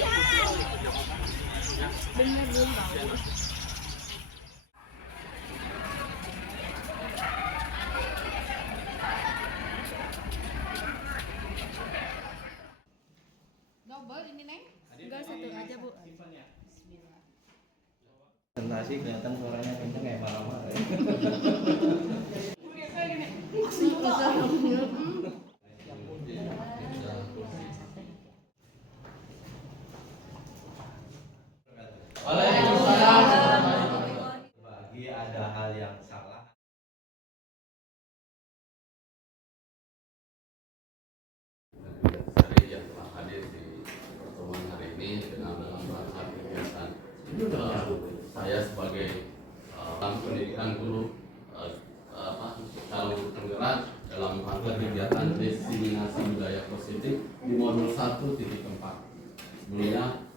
Bener belum tahu. Double ini Neng? Enggak, satu aja Bu. Bismillah. Nasi kelihatan suaranya kenceng kayak marah-marah. Waalaikumsalam. Bagi ada hal yang salah. Saya yang telah hadir di pertemuan hari ini dengan dalam rangka kegiatan saya sebagai pendidikan guru calon penggerak dalam rangka kegiatan diseminasi budaya positif di modul 1.4. Sebelumnya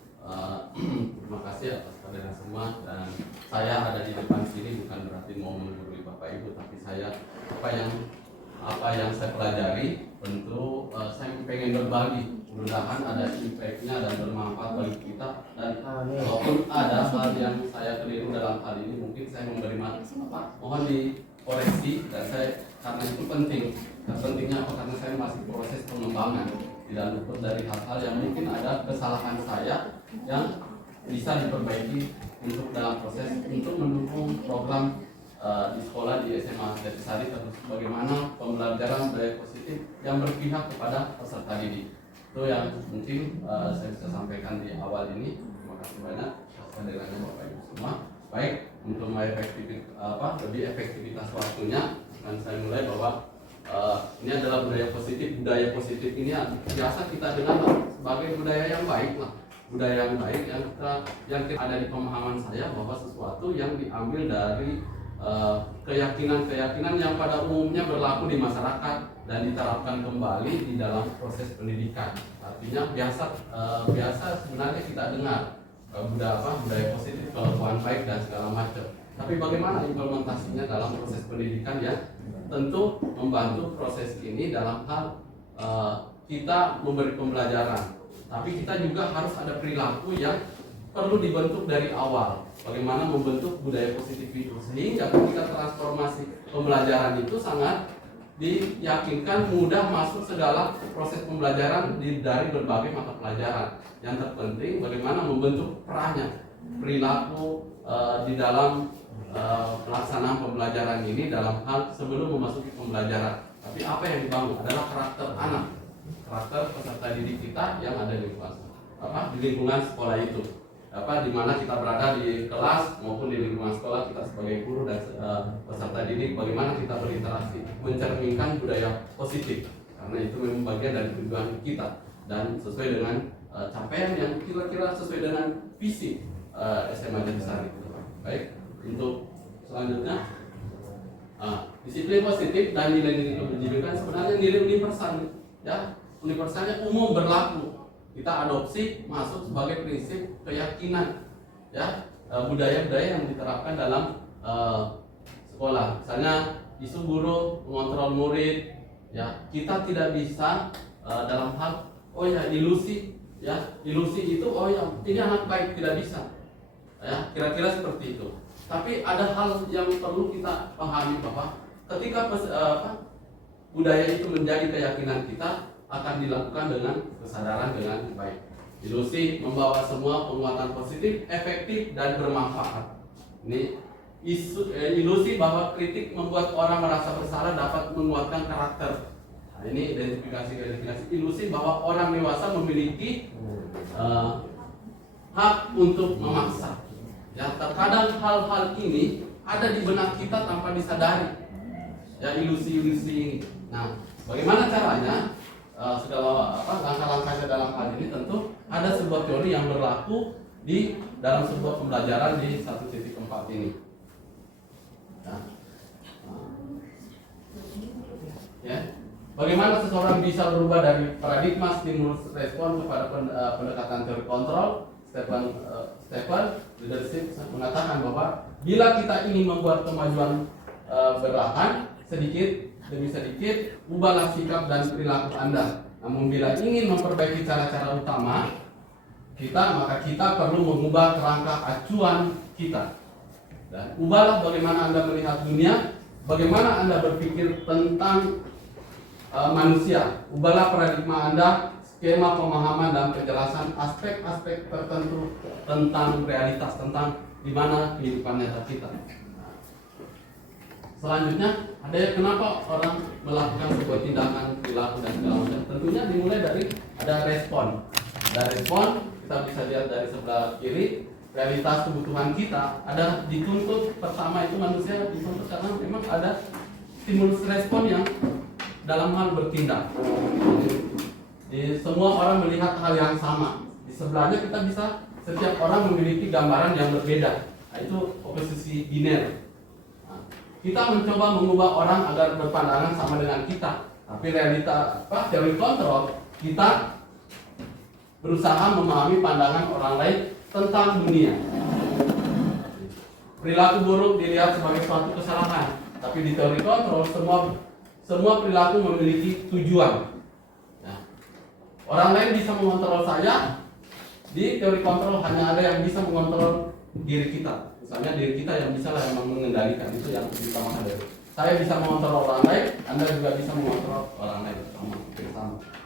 terima kasih atas kehadiran semua, dan saya ada di depan sini bukan berarti mau menggurui Bapak Ibu, tapi saya apa yang saya pelajari tentu saya pengen berbagi, mudah-mudahan ada impact-nya dan bermanfaat bagi kita. Dan walaupun ada hal yang saya keliru dalam hal ini, mungkin saya memberi mohon dikoreksi, dan saya karena itu penting. Dan pentingnya apa? Karena saya masih proses pengembangan, tidak luput dari hal-hal yang mungkin ada kesalahan saya yang bisa diperbaiki untuk dalam proses untuk mendukung program di sekolah di SMA Jatisari, terus bagaimana pembelajaran budaya positif yang berpihak kepada peserta didik. Itu yang mungkin saya bisa sampaikan di awal ini. Terima kasih banyak atas kehadirannya Bapak Ibu semua. Baik, untuk lebih efektivitas waktunya, dan saya mulai bahwa ini adalah budaya positif. Budaya positif ini biasa kita dengar sebagai budaya yang baik lah. Budaya yang baik yang ada di pemahaman saya bahwa sesuatu yang diambil dari keyakinan-keyakinan yang pada umumnya berlaku di masyarakat dan diterapkan kembali di dalam proses pendidikan. Artinya biasa sebenarnya kita dengar budaya positif, kelakuan baik dan segala macam. Tapi bagaimana implementasinya dalam proses pendidikan, ya tentu membantu proses ini dalam hal kita memberi pembelajaran. Tapi kita juga harus ada perilaku yang perlu dibentuk dari awal. Bagaimana membentuk budaya positif itu, sehingga ketika transformasi pembelajaran itu sangat diyakinkan mudah masuk segala proses pembelajaran dari berbagai mata pelajaran. Yang terpenting bagaimana membentuk perannya, perilaku di dalam pelaksanaan pembelajaran ini dalam hal sebelum memasuki pembelajaran. Tapi apa yang dibangun adalah karakter anak, karakter peserta didik kita yang ada di lingkungan sekolah itu. Di mana kita berada di kelas maupun di lingkungan sekolah, kita sebagai guru dan peserta didik, bagaimana kita berinteraksi, mencerminkan budaya positif, karena itu memang bagian dari tujuan kita dan sesuai dengan capaian yang kira-kira sesuai dengan visi SMA Jatisari. Baik, untuk selanjutnya disiplin positif dan nilai-nilai keberjibakan sebenarnya nilai universal, ya universalnya umum berlaku. Kita adopsi masuk sebagai prinsip keyakinan, ya budaya-budaya yang diterapkan dalam sekolah. Misalnya isu guru mengontrol murid, ya kita tidak bisa dalam hal ilusi, ya ilusi itu ini anak baik, tidak bisa, ya kira-kira seperti itu. Tapi ada hal yang perlu kita pahami bahwa ketika budaya itu menjadi keyakinan kita, akan dilakukan dengan kesadaran dengan baik. Ilusi membawa semua penguatan positif, efektif dan bermanfaat. Ini ilusi bahwa kritik membuat orang merasa bersalah dapat menguatkan karakter. Nah, ini identifikasi ilusi bahwa orang dewasa memiliki hak untuk memaksa. Ya, terkadang hal-hal ini ada di benak kita tanpa disadari. Ya, ilusi-ilusi ini. Nah, bagaimana caranya? Segala langkah-langkahnya dalam hal ini tentu ada sebuah teori yang berlaku di dalam sebuah pembelajaran di 1.4 ini. Ya, bagaimana seseorang bisa berubah dari paradigma stimulus respon kepada pendekatan teori kontrol? Stephen leadership mengatakan bahwa bila kita ingin membuat kemajuan berahan sedikit demi sedikit, ubahlah sikap dan perilaku Anda. Namun bila ingin memperbaiki cara-cara utama, maka kita perlu mengubah kerangka acuan kita. Dan ubahlah bagaimana Anda melihat dunia, bagaimana Anda berpikir tentang manusia. Ubahlah paradigma Anda, skema pemahaman dan penjelasan aspek-aspek tertentu tentang realitas, tentang di mana kehidupan nyata kita. Selanjutnya, ada yang kenapa orang melakukan sebuah tindakan, perilaku dan segala macam. Tentunya dimulai dari ada respon. Ada respon, kita bisa lihat dari sebelah kiri, realitas kebutuhan kita ada dituntut. Pertama itu manusia dituntut karena memang ada stimulus respon yang dalam hal bertindak. Jadi, semua orang melihat hal yang sama. Di sebelahnya kita bisa, setiap orang memiliki gambaran yang berbeda. Nah, itu oposisi biner. Kita mencoba mengubah orang agar berpandangan sama dengan kita, tapi realita teori kontrol kita berusaha memahami pandangan orang lain tentang dunia. Perilaku buruk dilihat sebagai suatu kesalahan, tapi di teori kontrol semua perilaku memiliki tujuan. Nah, orang lain bisa mengontrol saya, di teori kontrol hanya ada yang bisa mengontrol diri kita. Misalnya diri kita yang bisa lah yang mengendalikan, itu yang utama dari. Saya bisa mengontrol orang lain, Anda juga bisa mengontrol orang lain sama.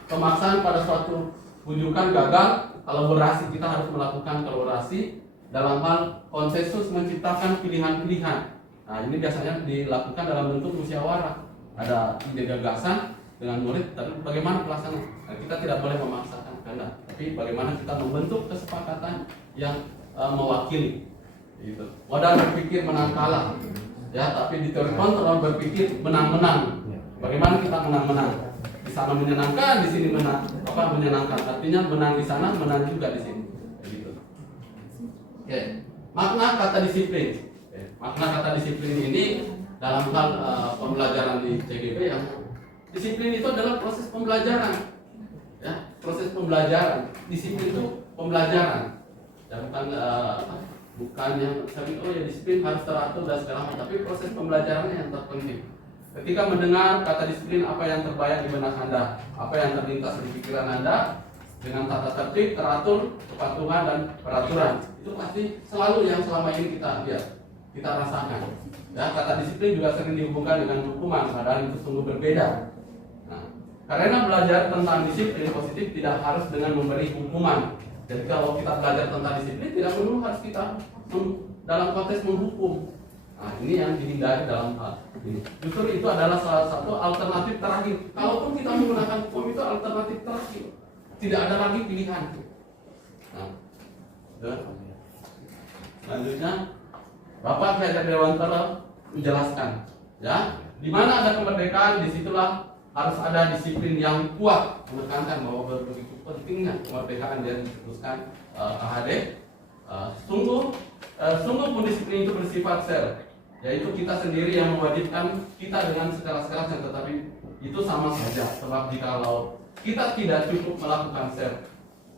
Pemaksaan pada suatu rujukan gagal, kolaborasi kita harus melakukan kolaborasi dalam hal konsensus menciptakan pilihan-pilihan. Nah, ini biasanya dilakukan dalam bentuk musyawarah. Ada ide gagasan dengan murid, tapi bagaimana pelaksanaan? Nah, kita tidak boleh memaksakan kehendak, tapi bagaimana kita membentuk kesepakatan yang mewakili. Gitu. Modal berpikir menang kalah, ya, tapi di teori kontrol berpikir menang-menang. Bagaimana kita menang-menang? Di sana menyenangkan, di sini menyenangkan. Artinya menang di sana, menang juga di sini. Gitu. Oke. Makna kata disiplin. Makna kata disiplin ini dalam hal pembelajaran di CGP yang disiplin itu adalah proses pembelajaran. Ya, proses pembelajaran. Disiplin itu pembelajaran. Ya, bukan yang ya disiplin harus teratur dan segala macam, tapi proses pembelajarannya yang terpenting. Ketika mendengar kata disiplin, apa yang terbayang di benak Anda, apa yang terlintas di pikiran Anda dengan tata tertib, teratur, kepatuhan dan peraturan, itu pasti selalu yang selama ini kita lihat, kita rasakan. Ya, kata disiplin juga sering dihubungkan dengan hukuman, padahal itu sungguh berbeda. Nah, karena belajar tentang disiplin positif tidak harus dengan memberi hukuman. Jadi kalau kita belajar tentang disiplin, tidak perlu harus kita dalam konteks menghukum. Nah, ini yang dihindari dalam hal ini. Justru itu adalah salah satu alternatif terakhir. Kalaupun kita menggunakan hukum, itu alternatif terakhir. Tidak ada lagi pilihan. Nah, selanjutnya, Bapak Ki Hajar Dewantara menjelaskan, ya, di mana ada kemerdekaan, disitulah harus ada disiplin yang kuat. Menekankan bahwa begitu pentingnya kemerdekaan yang diputuskan KHD. Sungguh pun disiplin itu bersifat self, yaitu kita sendiri yang mewajibkan kita dengan segala-galanya, tetapi itu sama saja. Sebab jikalau kita tidak cukup melakukan self,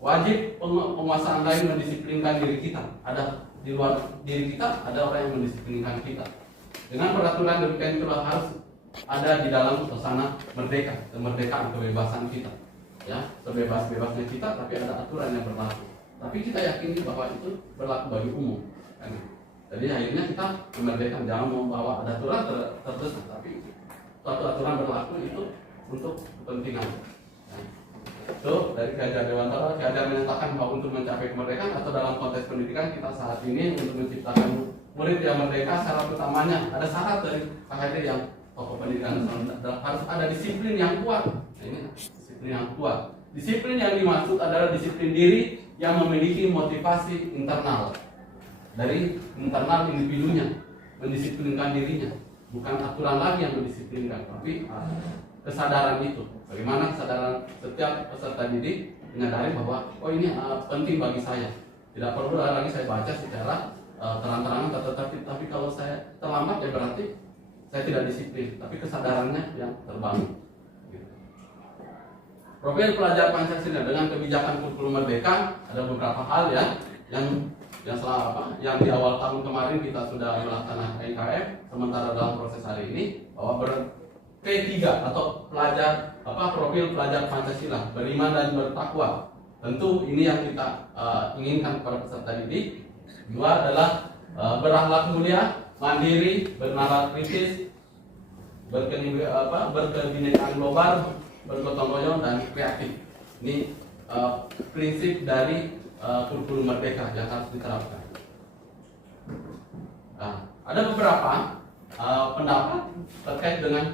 wajib penguasaan lain mendisiplinkan diri kita. Ada di luar diri kita, ada orang yang mendisiplinkan kita. Dengan peraturan demikian itulah harus ada di dalam suasana merdeka, kemerdekaan, kebebasan kita. Ya, sebebas-bebasnya kita, tapi ada aturan yang berlaku. Tapi kita yakini bahwa itu berlaku bagi umum. Kan? Jadi akhirnya kita kemerdekaan, jangan membawa ada aturan terdesak, tapi suatu aturan berlaku itu untuk kepentingan. Ya. Itu dari Ki Hajar Dewantara. Ki Hajar menyatakan bahwa untuk mencapai kemerdekaan atau dalam konteks pendidikan kita saat ini untuk menciptakan murid yang merdeka, syarat utamanya ada syarat dari KHD yang tokoh pendidikan harus ada disiplin yang kuat. Nah, ini disiplin yang kuat. Disiplin yang dimaksud adalah disiplin diri yang memiliki motivasi internal dari internal individunya, mendisiplinkan dirinya, bukan aturan lagi yang mendisiplinkan, tapi kesadaran itu. Bagaimana kesadaran setiap peserta didik menyadari bahwa oh ini penting bagi saya. Tidak perlu lagi saya baca secara terang-terangan tapi kalau saya terlambat ya berarti saya tidak disiplin, tapi kesadarannya yang terbangun. Profil pelajar Pancasila dengan kebijakan kurikulum merdeka ada beberapa hal ya yang di awal tahun kemarin kita sudah melaksanakan IKF, sementara dalam proses hari ini bahwa P3 atau profil pelajar Pancasila beriman dan bertakwa Tentu ini yang kita inginkan kepada peserta didik. Dua adalah berakhlak mulia, mandiri, bernalar kritis, berkebinekaan global, bergotong royong dan kreatif. Ini prinsip dari kurikulum merdeka yang harus diterapkan. Nah, ada beberapa pendapat terkait dengan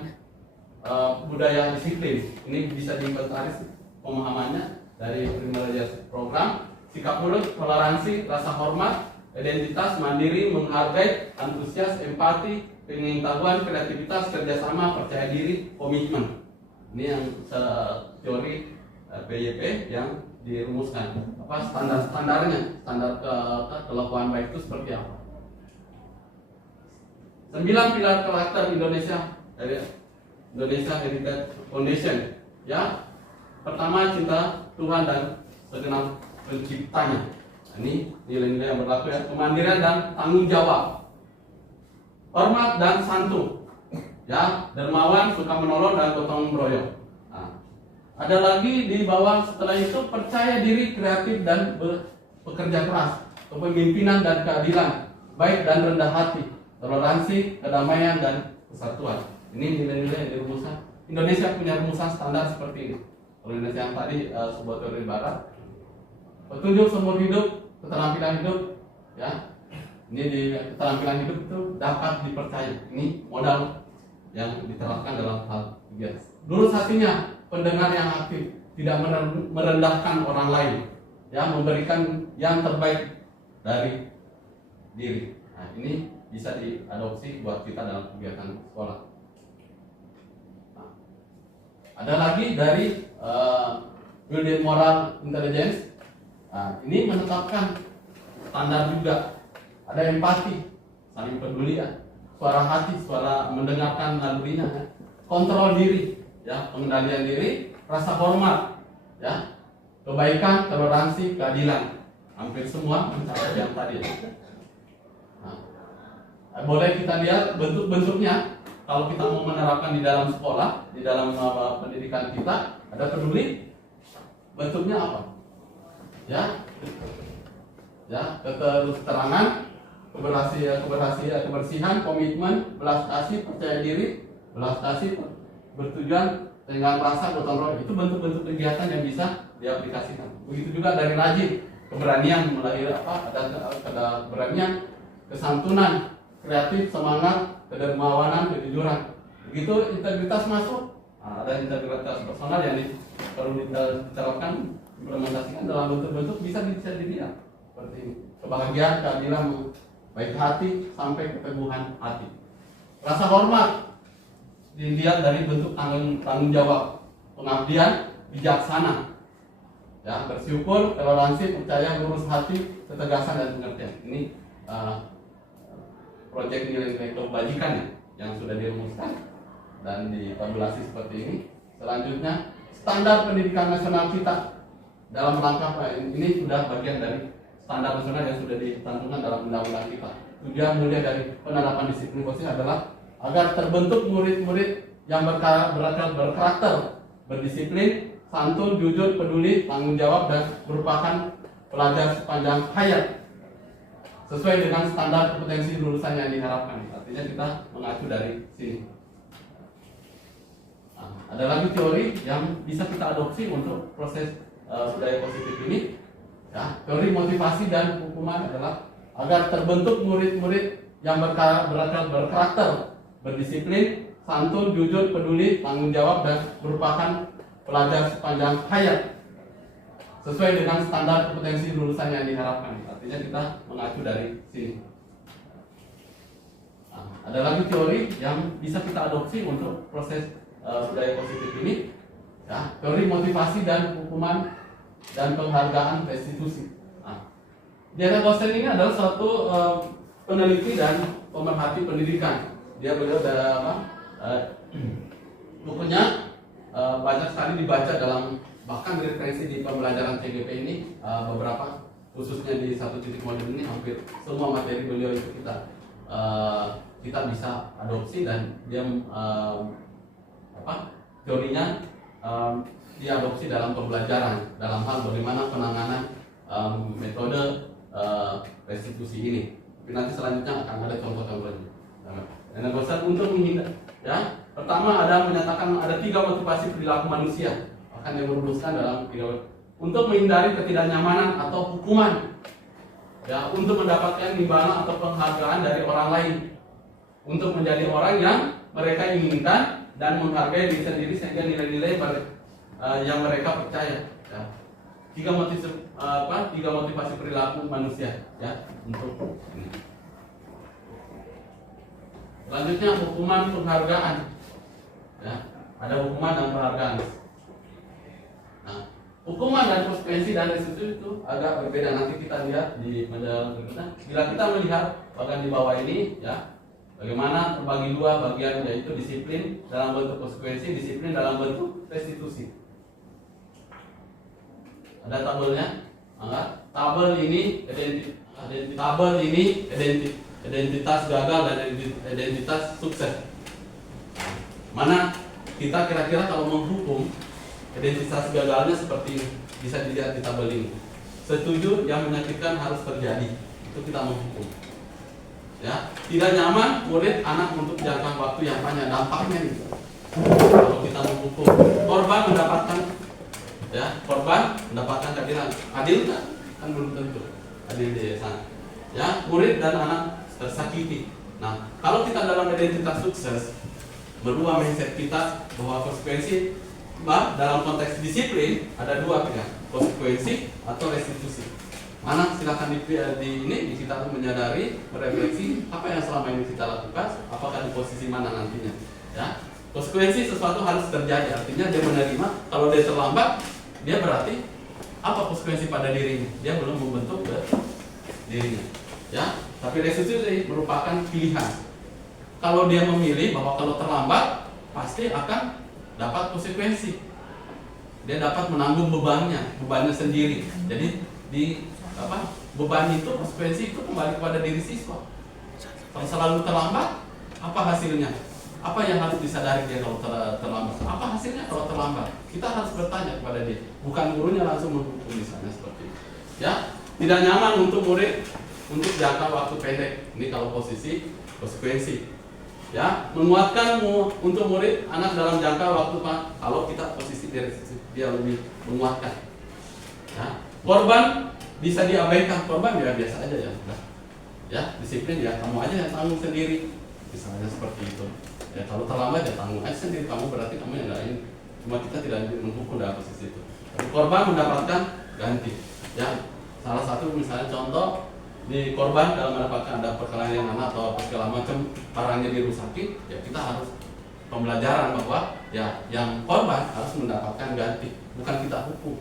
budaya disiplin. Ini bisa diinventaris pemahamannya dari privilege program, sikap mulut, toleransi, rasa hormat, identitas, mandiri, menghargai, antusias, empati, pengetahuan, kreativitas, kerjasama, percaya diri, komitmen. Ini yang teori PYP yang dirumuskan. Apa standarnya? Standar kelakuan baik itu seperti apa? 9 pilar karakter Indonesia dari Indonesia Heritage Foundation. Ya, pertama cinta Tuhan dan segenap penciptanya. Ini nilai-nilai yang berlaku ya. Kemandirian dan tanggung jawab, hormat dan santun, ya, dermawan, suka menolong dan gotong royong. Nah, ada lagi di bawah setelah itu percaya diri, kreatif dan bekerja keras, kepemimpinan dan keadilan, baik dan rendah hati, toleransi, kedamaian dan kesatuan. Ini nilai-nilai yang dirumuskan. Indonesia punya rumusan standar seperti ini. Kalau Indonesia yang tadi sebuah teori barat, petunjuk seumur hidup, keterampilan hidup, ya. Ini di keterampilan hidup itu dapat dipercaya. Ini modal yang diterapkan dalam hal kegiatan. Lurus hatinya, pendengar yang aktif, tidak merendahkan orang lain, ya, memberikan yang terbaik dari diri. Nah, ini bisa diadopsi buat kita dalam kegiatan sekolah. Nah, ada lagi dari building moral intelligence. Nah, ini menetapkan standar juga. Ada empati, saling peduli, ya. Suara hati, suara mendengarkan nalurinya, ya. Kontrol diri, ya, pengendalian diri, rasa hormat, ya, kebaikan, toleransi, keadilan. Hampir semua mencapai yang tadi. Nah, boleh kita lihat bentuk-bentuknya. Kalau kita mau menerapkan di dalam sekolah, di dalam pendidikan kita, ada peduli. Bentuknya apa? Ya, keterangan, kebersihan, komitmen, belas kasih, percaya diri, belas kasih, bertujuan, dengan rasa, gotong royong. Itu bentuk-bentuk kegiatan yang bisa diaplikasikan. Begitu juga dari rajin, keberanian, ada keberanian, kesantunan, kreatif, semangat, kedermawanan, kejujuran. Begitu integritas masuk, ada integritas personal yang perlu diterapkan, implementasikan dalam bentuk-bentuk bisa dilihat seperti ini. Kebahagiaan, keadilan, baik hati sampai keteguhan hati. Rasa hormat dilihat dari bentuk tanggung jawab, pengabdian, bijaksana, ya, bersyukur, toleransi, percaya, lurus hati, ketegasan dan pengertian. Ini proyek nilai-nilai kebajikan yang sudah dirumuskan dan ditabulasi seperti ini. Selanjutnya standar pendidikan nasional kita dalam rangka ini sudah bagian dari standar nasional yang sudah dicantumkan dalam undang-undang kita. Tujuan mulia dari penerapan disiplin posisi adalah agar terbentuk murid-murid yang berkarakter, berdisiplin, santun, jujur, peduli, tanggung jawab dan merupakan pelajar sepanjang hayat sesuai dengan standar kompetensi lulusan yang diharapkan. Artinya kita mengacu dari sini. Nah, ada lagi teori yang bisa kita adopsi untuk proses budaya positif ini. Ya, teori motivasi dan hukuman adalah agar terbentuk murid-murid yang berkarakter, berdisiplin, santun, jujur, peduli, tanggung jawab dan merupakan pelajar sepanjang hayat sesuai dengan standar kompetensi lulusan yang diharapkan. Artinya kita mengacu dari sini. Nah, ada lagi teori yang bisa kita adopsi untuk proses budaya positif ini. Ya, teori motivasi dan hukuman dan penghargaan restitusi. Nah, Diana Gosen ini adalah suatu peneliti dan pemerhati pendidikan. Beliau bukunya banyak sekali dibaca dalam, bahkan referensi di pembelajaran CGP ini beberapa, khususnya di 1 titik modul ini hampir semua materi beliau itu kita bisa adopsi dan dia teorinya diadopsi dalam pembelajaran dalam hal bagaimana penanganan metode restitusi ini. Tapi nanti selanjutnya akan ada contoh-contohnya. Dan bosan untuk menghindar, ya. Pertama ada menyatakan ada 3 motivasi perilaku manusia akan yang merumuskan dalam 3 untuk menghindari ketidaknyamanan atau hukuman, ya, untuk mendapatkan imbalan atau penghargaan dari orang lain, untuk menjadi orang yang mereka inginkan dan menghargai diri sendiri sehingga nilai-nilai yang mereka percaya. Ya. 3 motivasi perilaku manusia, ya, untuk ini. Selanjutnya hukuman penghargaan, ya, ada hukuman dan penghargaan. Nah, hukuman dan konsekuensi dan restitusi itu agak berbeda. Nanti kita lihat di majalah berikutnya. Bila kita melihat bagian di bawah ini, ya, bagaimana terbagi 2 bagian, yaitu disiplin dalam bentuk konsekuensi, disiplin dalam bentuk restitusi. Ada tabelnya, maka tabel ini identitas gagal dan identitas sukses. Mana kita kira-kira kalau menghukum, identitas gagalnya seperti ini, bisa dilihat di tabel ini. Setuju, yang menyakitkan harus terjadi, itu kita menghukum. Ya, tidak nyaman murid anak untuk jangka waktu yang panjang, dampaknya itu. Kalau kita menghukum, korban mendapatkan keadilan. Adil kan belum tentu adil di sana. Ya, murid dan anak tersakiti. Nah, kalau kita dalam identitas sukses merubah mindset kita bahwa konsekuensi dalam konteks disiplin ada 2 pilihan, konsekuensi atau restitusi. Mana silakan di ini kita menyadari, merefleksi apa yang selama ini kita lakukan, apakah di posisi mana nantinya. Ya, konsekuensi sesuatu harus terjadi, artinya dia menerima. Kalau dia terlambat, dia berarti apa konsekuensi pada dirinya? Dia belum membentuk dirinya. Ya, tapi restitusi merupakan pilihan. Kalau dia memilih bahwa kalau terlambat pasti akan dapat konsekuensi. Dia dapat menanggung bebannya sendiri. Jadi beban itu, konsekuensi itu kembali kepada diri siswa. Kalau selalu terlambat, apa hasilnya? Apa yang harus disadari dia kalau terlambat? Apa hasilnya kalau terlambat? Kita harus bertanya kepada dia, bukan gurunya langsung menghukum misalnya seperti itu. Ya, tidak nyaman untuk murid untuk jangka waktu pendek. Ini kalau posisi konsekuensi. Ya, menguatkan untuk murid anak dalam jangka waktu kalau kita posisi dia lebih menguatkan. Ya, korban bisa diabaikan, korban ya biasa aja ya. Ya, disiplin ya kamu aja yang tanggung sendiri. Misalnya seperti itu. Ya, kalau terlambat ya tanggung aja sendiri kamu, berarti kamu yang lain. Cuma kita tidak menghukum dalam posisi itu. Tapi korban mendapatkan ganti. Ya, salah satu misalnya contoh di korban dalam mendapatkan ada perkelahian anak atau segala macam barangnya dirusaki, ya kita harus pembelajaran bahwa ya yang korban harus mendapatkan ganti, bukan kita hukum,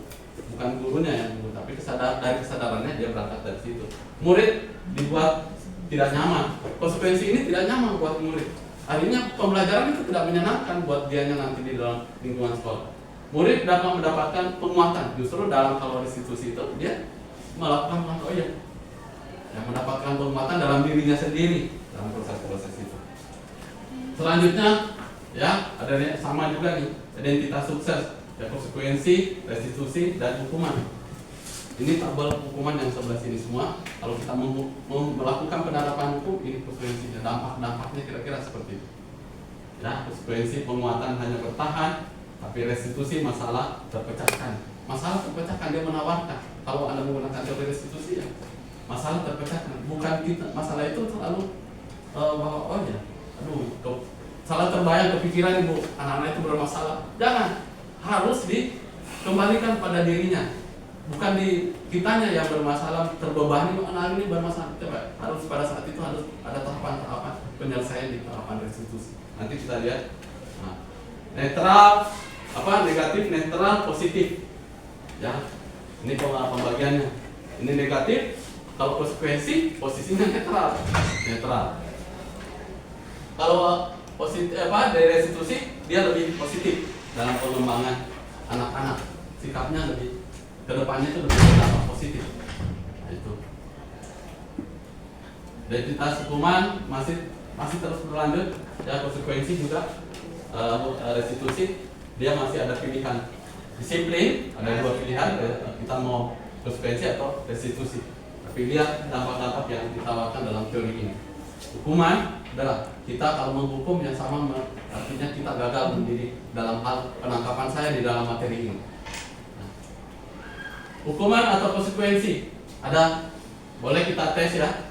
bukan gurunya yang hukum, tapi dari kesadarannya dia berangkat dari situ. Murid dibuat tidak nyaman, konsekuensi ini tidak nyaman buat murid, akhirnya pembelajaran itu tidak menyenangkan buat dianya nanti di dalam lingkungan sekolah. Murid dapat mendapatkan penguatan, justru dalam kalau restitusi itu dia melakukan yang mendapatkan penguatan dalam dirinya sendiri dalam proses-proses itu. Selanjutnya, ya ada sama juga nih identitas sukses, ya konsekuensi, restitusi, dan hukuman. Ini tabel hukuman yang sebelah sini semua. Kalau kita melakukan penerapan hukum, ini konsekuensinya, dampak-dampaknya kira-kira seperti itu. Ya, konsekuensi penguatan hanya bertahan, tapi restitusi masalah terpecahkan. Masalah terpecahkan, dia menawarkan. Kalau Anda menggunakan teori restitusi ya, masalah terpecahkan, bukan kita. Masalah itu selalu bahwa salah terbayang kepikiran ibu, anak-anak itu bermasalah. Jangan, harus dikembalikan pada dirinya, bukan di kitanya yang bermasalah, terbebani anak ini bermasalah. Kita harus pada saat itu harus ada tahapan-tahapan penyelesaian di tahapan restitusi. Nanti kita lihat. Nah, netral, negatif, netral, positif. Ya, ini pembagiannya. Ini negatif. Kalau konsekuensi, posisinya netral. Kalau positif dari restitusi, dia lebih positif dalam pengembangan anak-anak. Sikapnya lebih kedepannya itu lebih berdampak positif. Nah, itu. Identitas hukuman masih terus berlanjut. Ya, konsekuensi juga restitusi dia masih ada pilihan. disiplin, ada dua pilihan, kita mau konsekuensi atau restitusi. Tapi lihat dampak-dampak yang ditawarkan dalam teori ini. Hukuman adalah kita kalau menghukum yang sama, artinya kita gagal mendidik dalam hal penangkapan saya di dalam materi ini. Hukuman atau konsekuensi ada, boleh kita tes ya.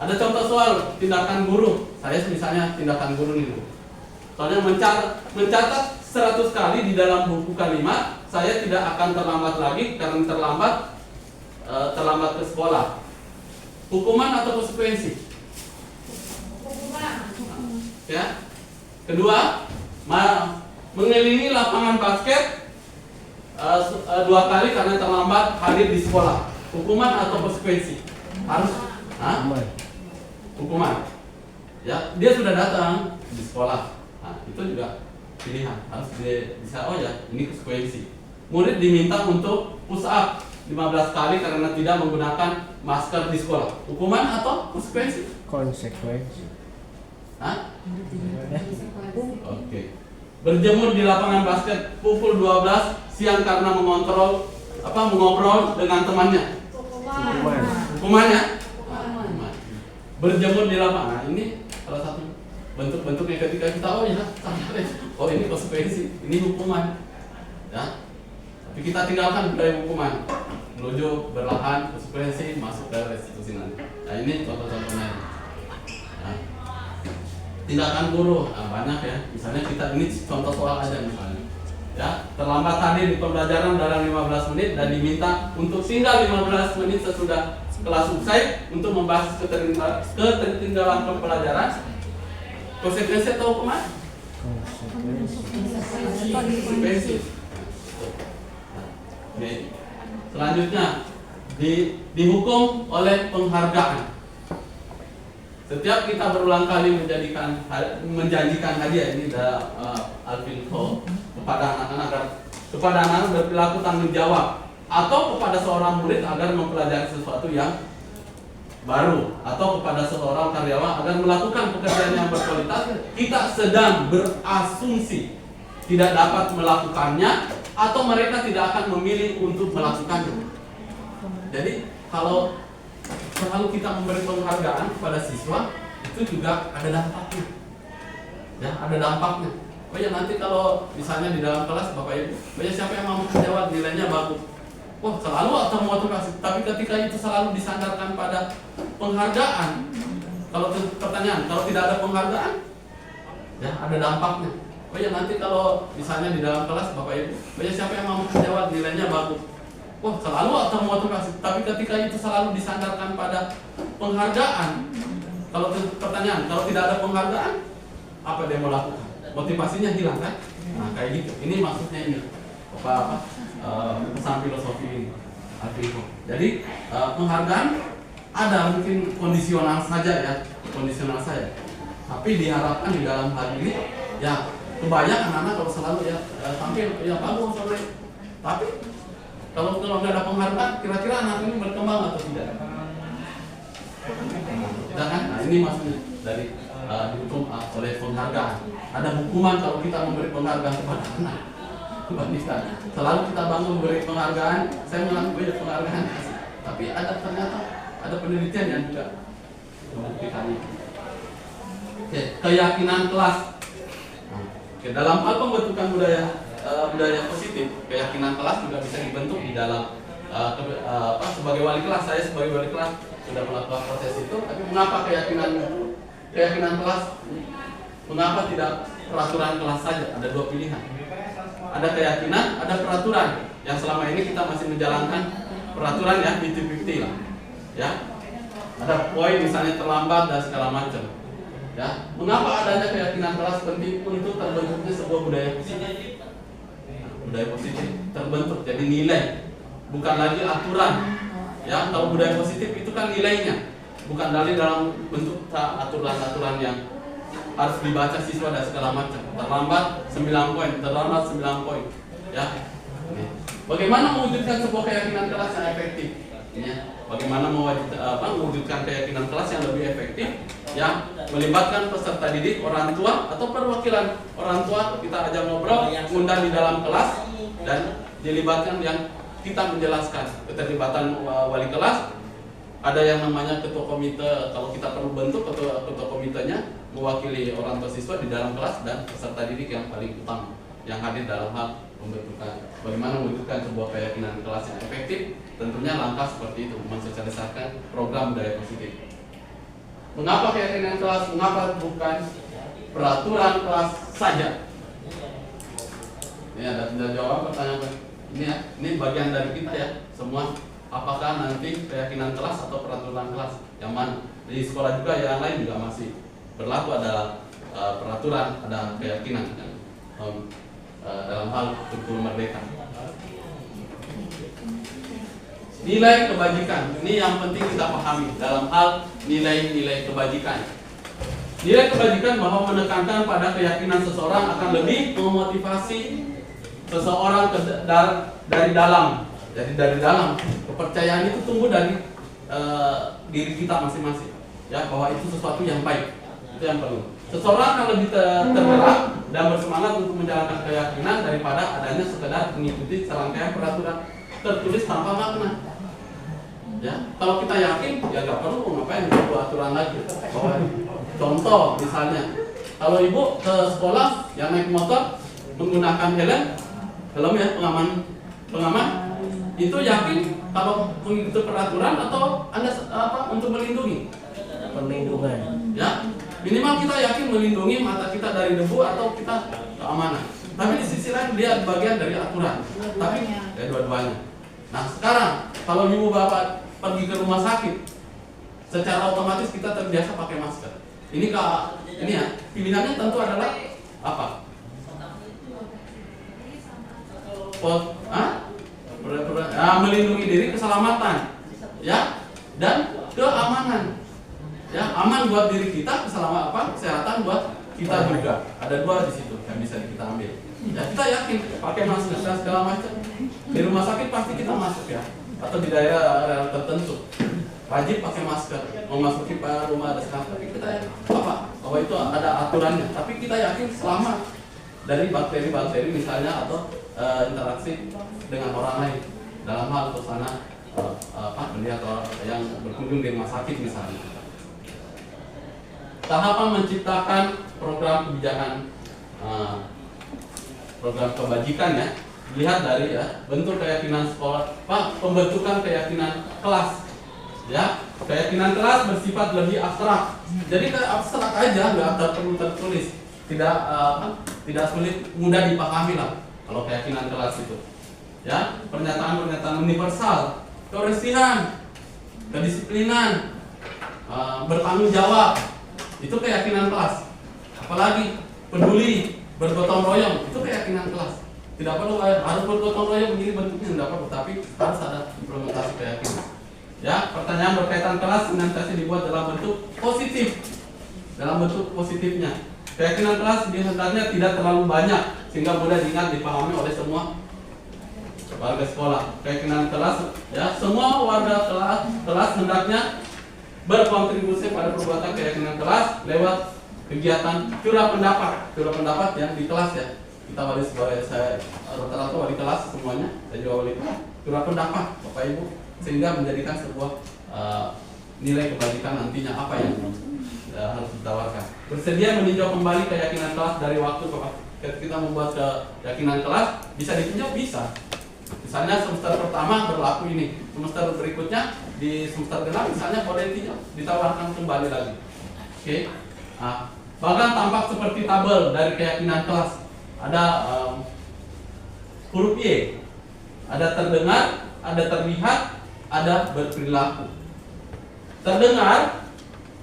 Ada contoh soal tindakan guru. Saya misalnya tindakan guru nih. Soalnya mencatat 100 kali di dalam buku kalimat, saya tidak akan terlambat lagi karena terlambat ke sekolah. Hukuman atau konsekuensi? Hukuman. Ya. Kedua, mengelilingi lapangan basket 2 kali karena terlambat hadir di sekolah. Hukuman atau konsekuensi? Harus hukuman. Ya, dia sudah datang di sekolah. Nah, itu juga pilihan. Harus bisa, oh ya, ini konsekuensi. Murid diminta untuk push up 15 kali karena tidak menggunakan masker di sekolah. Hukuman atau konsekuensi? Konsekuensi. Hah? Oke. Berjemur di lapangan basket pukul 12 siang karena mengobrol dengan temannya. Hukumannya? Hukuman. Berjemur di lapangan. Nah, ini salah satu bentuk-bentuknya ketika kita ini konsekuensi, ini hukuman. Ya. Tapi kita tinggalkan budaya hukuman, menuju berlahan konsekuensi, masuk ke restitusi nanti. Nah, ini contoh-contohnya. Nah, tindakan guru, banyak ya. Misalnya kita ini contoh soal aja misalnya. Ya, terlambat hadir di pembelajaran dalam 15 menit dan diminta untuk tinggal 15 menit sesudah kelas usai untuk membahas ketertinggalan pembelajaran. Konsekuensi atau hukuman? Konsekuensi. Selanjutnya dihukum oleh penghargaan. Setiap kita berulang kali menjanjikan hadiah, ini ada Alvin Ho, kepada anak-anak berperilaku tanggung jawab, atau kepada seorang murid agar mempelajari sesuatu yang baru, atau kepada seorang karyawan agar melakukan pekerjaan yang berkualitas, kita sedang berasumsi tidak dapat melakukannya atau mereka tidak akan memilih untuk melakukannya. Jadi kalau selalu kita memberi penghargaan kepada siswa, itu juga ada dampaknya. Ya, ada dampaknya. Oh ya, nanti kalau misalnya di dalam kelas Bapak Ibu, siapa yang mau menjawab nilainya bagus. Wah, selalu atau motivasi. Tapi ketika itu selalu disandarkan pada penghargaan. Kalau pertanyaan, kalau tidak ada penghargaan, ya ada dampaknya. Oh ya, nanti kalau misalnya di dalam kelas Bapak Ibu, siapa yang mau menjawab nilainya bagus. Wah, selalu atau motivasi. Tapi ketika itu selalu disandarkan pada penghargaan. Kalau pertanyaan, kalau tidak ada penghargaan, apa dia mau lakukan? Motivasinya hilang kan? Nah, kayak gitu. Ini maksudnya ini. Pesan filosofi ini. Jadi penghargaan ada mungkin kondisional saja ya, kondisional saja. Tapi diharapkan di dalam hal ini ya kebanyakan anak kalau selalu ya tampil ya bagus sampai. Tapi kalau nggak ada penghargaan, kira-kira anak ini berkembang atau tidak? Tidak kan? Nah, ini maksudnya dari dihukum oleh penghargaan. Ada hukuman kalau kita memberi penghargaan kepada anak. Selalu kita bangun memberi penghargaan, saya mengalami banyak penghargaan. Tapi ternyata ada penelitian yang juga membuktikan itu. Keyakinan kelas. Dalam hal pembentukan budaya positif, keyakinan kelas juga bisa dibentuk di dalam sebagai wali kelas. Saya sebagai wali kelas sudah melakukan proses itu. Tapi mengapa keyakinan kelas? Mengapa tidak peraturan kelas saja? Ada dua pilihan. Ada keyakinan, ada peraturan. Yang selama ini kita masih menjalankan peraturan ya 50-50 lah. Ya. Ada poin misalnya terlambat dan segala macam. Ya. Mengapa adanya keyakinan kelas penting untuk terbentuknya sebuah budaya positif? Budaya positif terbentuk jadi nilai, bukan lagi aturan. Ya, kalau budaya positif itu kan nilainya, bukan dari dalam bentuk aturan-aturan yang harus dibaca siswa dan segala macam. Terlambat 9 poin, terlambat 9 poin. Ya. Bagaimana mewujudkan sebuah keyakinan kelas yang efektif? Ya. Bagaimana mewujudkan keyakinan kelas yang lebih efektif? Ya, melibatkan peserta didik, orang tua atau perwakilan orang tua, kita ajak ngobrol, undang di dalam kelas dan dilibatkan yang kita menjelaskan keterlibatan wali kelas. Ada yang namanya ketua komite, kalau kita perlu bentuk ketua komitenya mewakili orang tua siswa di dalam kelas dan peserta didik yang paling utama yang hadir dalam hal pembentukan bagaimana mewujudkan sebuah keyakinan kelas yang efektif. Tentunya langkah seperti itu, mensosialisasikan program budaya positif. Mengapa keyakinan kelas? Mengapa bukan peraturan kelas saja? Ini ada jawab pertanyaan ini ya. Ini bagian dari kita ya semua. Apakah nanti keyakinan kelas atau peraturan kelas yang mana? Di sekolah juga yang lain juga masih berlaku adalah peraturan, ada keyakinan kan? Dalam hal kurikulum merdeka. Nilai kebajikan ini yang penting kita pahami dalam hal nilai-nilai kebajikan. Nilai kebajikan bahwa menekankan pada keyakinan seseorang akan lebih memotivasi seseorang dari dalam. Jadi dari dalam kepercayaan itu tumbuh dari diri kita masing-masing, ya bahwa itu sesuatu yang baik, itu yang perlu. Seseorang akan lebih tergerak dan bersemangat untuk menjalankan keyakinan daripada adanya sekedar mengikuti serangkaian peraturan tertulis tanpa makna. Ya, kalau kita yakin, ya nggak perlu ngapain buat aturan lagi. Contoh misalnya, kalau ibu ke sekolah yang naik motor menggunakan helm ya pengaman, itu yakin kalau mengikuti peraturan atau Anda untuk melindungi? Perlindungan. Ya, minimal kita yakin melindungi mata kita dari debu atau kita keamanan. Tapi di sisi lain dia bagian dari aturan. Tapi ya dua-duanya. Nah sekarang kalau ibu bapak pergi ke rumah sakit, secara otomatis kita terbiasa pakai masker. Ini ya pilihannya tentu adalah apa? Melindungi diri, keselamatan, ya, dan keamanan, ya, aman buat diri kita, kesehatan buat kita juga. Ada dua di situ yang bisa kita ambil. Ya, kita yakin pakai masker dan segala macam. Di rumah sakit pasti kita masuk ya, atau di daerah tertentu wajib pakai masker. Memasuki rumah ada sekarang, tapi kita bahwa itu ada aturannya. Tapi kita yakin selamat dari bakteri-bakteri misalnya atau interaksi dengan orang lain dalam hal suasana melihat orang yang berkunjung di rumah sakit misalnya. Tahapan menciptakan program kebijakan, program kebajikan ya, dilihat dari ya bentuk keyakinan sekolah, pembentukan keyakinan kelas, ya keyakinan kelas bersifat lebih abstrak. Jadi abstrak aja, nggak perlu tertulis, tidak sulit, mudah dipahami lah. Kalau keyakinan kelas itu, ya pernyataan-pernyataan universal, kebersihan, kedisiplinan, bertanggung jawab, itu keyakinan kelas. Apalagi peduli, bergotong royong, itu keyakinan kelas. Tidak perlu harus bergotong royong begini bentuknya, tidak perlu, tapi harus ada implementasi keyakinan. Ya, pertanyaan berkaitan kelas senantiasa dibuat dalam bentuk positif, dalam bentuk positifnya. Keyakinan kelas sebenarnya tidak terlalu banyak sehingga mudah diingat, dipahami oleh semua warga sekolah. Keyakinan kelas, ya semua warga kelas hendaknya berkontribusi pada perbuatan keyakinan kelas lewat kegiatan curah pendapat yang di kelas ya. Kita wali sebagai saya rata-rata wali kelas semuanya, saya juga wali kelas. Curah pendapat Bapak Ibu sehingga menjadikan sebuah nilai kebajikan nantinya apa yang harus ditawarkan. Bersedia meninjau kembali keyakinan kelas dari waktu ke waktu. Ketika kita membuat keyakinan kelas bisa ditinjau, bisa. Misalnya semester pertama berlaku ini, semester berikutnya di semester genap misalnya boleh ditinjau, ditawarkan kembali lagi. Oke. Nah, bahkan tampak seperti tabel dari keyakinan kelas. Ada huruf Y, ada terdengar, ada terlihat, ada berperilaku. Terdengar,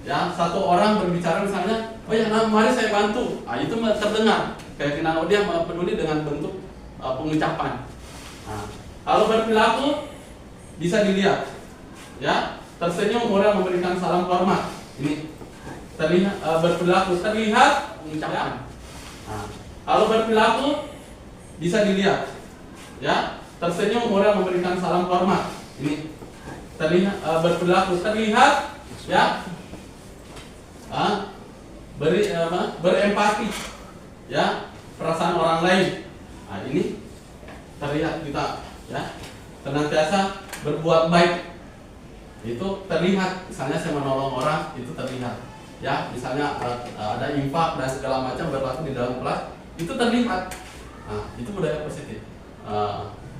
ya satu orang berbicara misalnya, oh ya mari saya bantu. Nah, itu terdengar. Keyakinan dia peduli dengan bentuk pengucapan. Nah, kalau berperilaku bisa dilihat, ya tersenyum orang memberikan salam hormat. Ini terlihat, berperilaku terlihat pengucapan. Nah, kalau berperilaku bisa dilihat, ya tersenyum orang memberikan salam hormat. Ini terlihat, berperilaku terlihat, ya berempati, ya perasaan orang lain. Nah, ini terlihat kita ya senantiasa berbuat baik, itu terlihat. Misalnya saya menolong orang, itu terlihat ya. Misalnya ada infak dan segala macam berlaku di dalam kelas, itu terlihat. Nah, itu budaya positif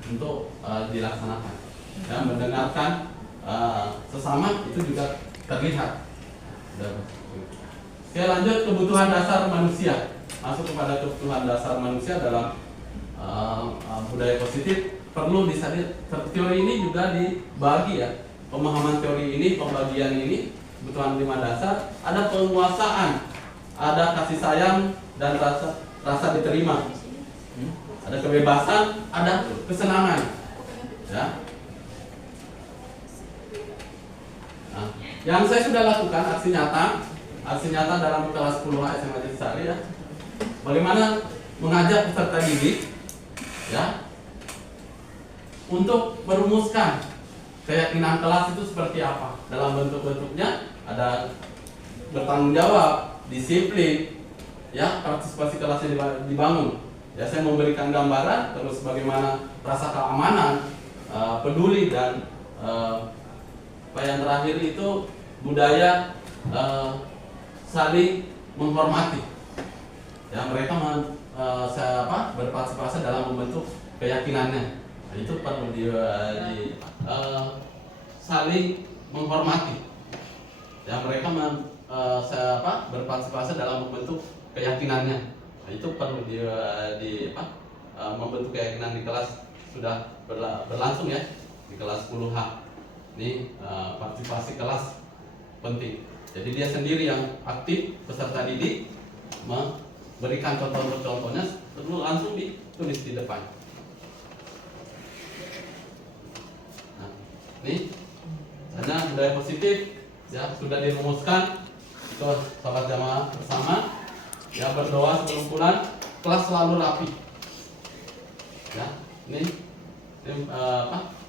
untuk dilaksanakan ya. Mendengarkan sesama itu juga terlihat. Oke, lanjut kebutuhan dasar manusia. Masuk kepada kebutuhan dasar manusia dalam budaya positif. Perlu disadari, teori ini juga dibagi ya. Pemahaman teori ini, pembagian ini, kebutuhan 5 dasar. Ada penguasaan, ada kasih sayang dan rasa diterima. Ada kebebasan, ada kesenangan. Ya. Nah, yang saya sudah lakukan aksi nyata dalam kelas 10 SMA Jatisari ya. Bagaimana mengajak peserta didik ya untuk merumuskan keyakinan kelas itu seperti apa. Dalam bentuk-bentuknya ada bertanggung jawab, disiplin, ya, partisipasi kelasnya dibangun. Ya, saya memberikan gambaran, terus bagaimana rasa keamanan, peduli, dan yang terakhir itu budaya saling menghormati. Ya, mereka berpartisipasi dalam membentuk keyakinannya. Nah, itu perlu saling menghormati. Ya, mereka berpartisipasi dalam membentuk keyakinannya. Nah, itu perlu membentuk keyakinan di kelas sudah berlangsung ya di kelas 10H. Ini partisipasi kelas penting. Jadi dia sendiri yang aktif, peserta didik memberikan contoh-contohnya, perlu langsung ditulis di depan. Nah, ini karena budaya positif ya sudah dirumuskan. Itu sahabat jamaah bersama ya, berdoa sebelum pulang, kelas selalu rapi. Ya, ini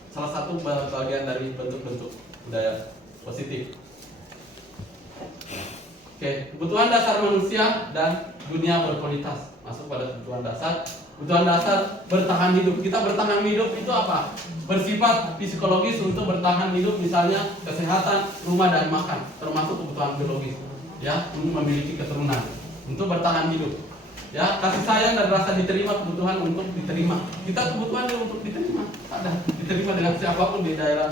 salah satu bagian dari bentuk-bentuk budaya positif. Oke, kebutuhan dasar manusia dan dunia berkualitas. Masuk pada kebutuhan dasar. Kebutuhan dasar bertahan hidup. Kita bertahan hidup itu apa? Bersifat psikologis untuk bertahan hidup, misalnya kesehatan, rumah, dan makan, termasuk kebutuhan biologis. Ya, untuk memiliki keturunan, untuk bertahan hidup. Ya, kasih sayang dan rasa diterima, kebutuhan untuk diterima. Kita kebutuhan untuk diterima, ada diterima dengan siapapun di daerah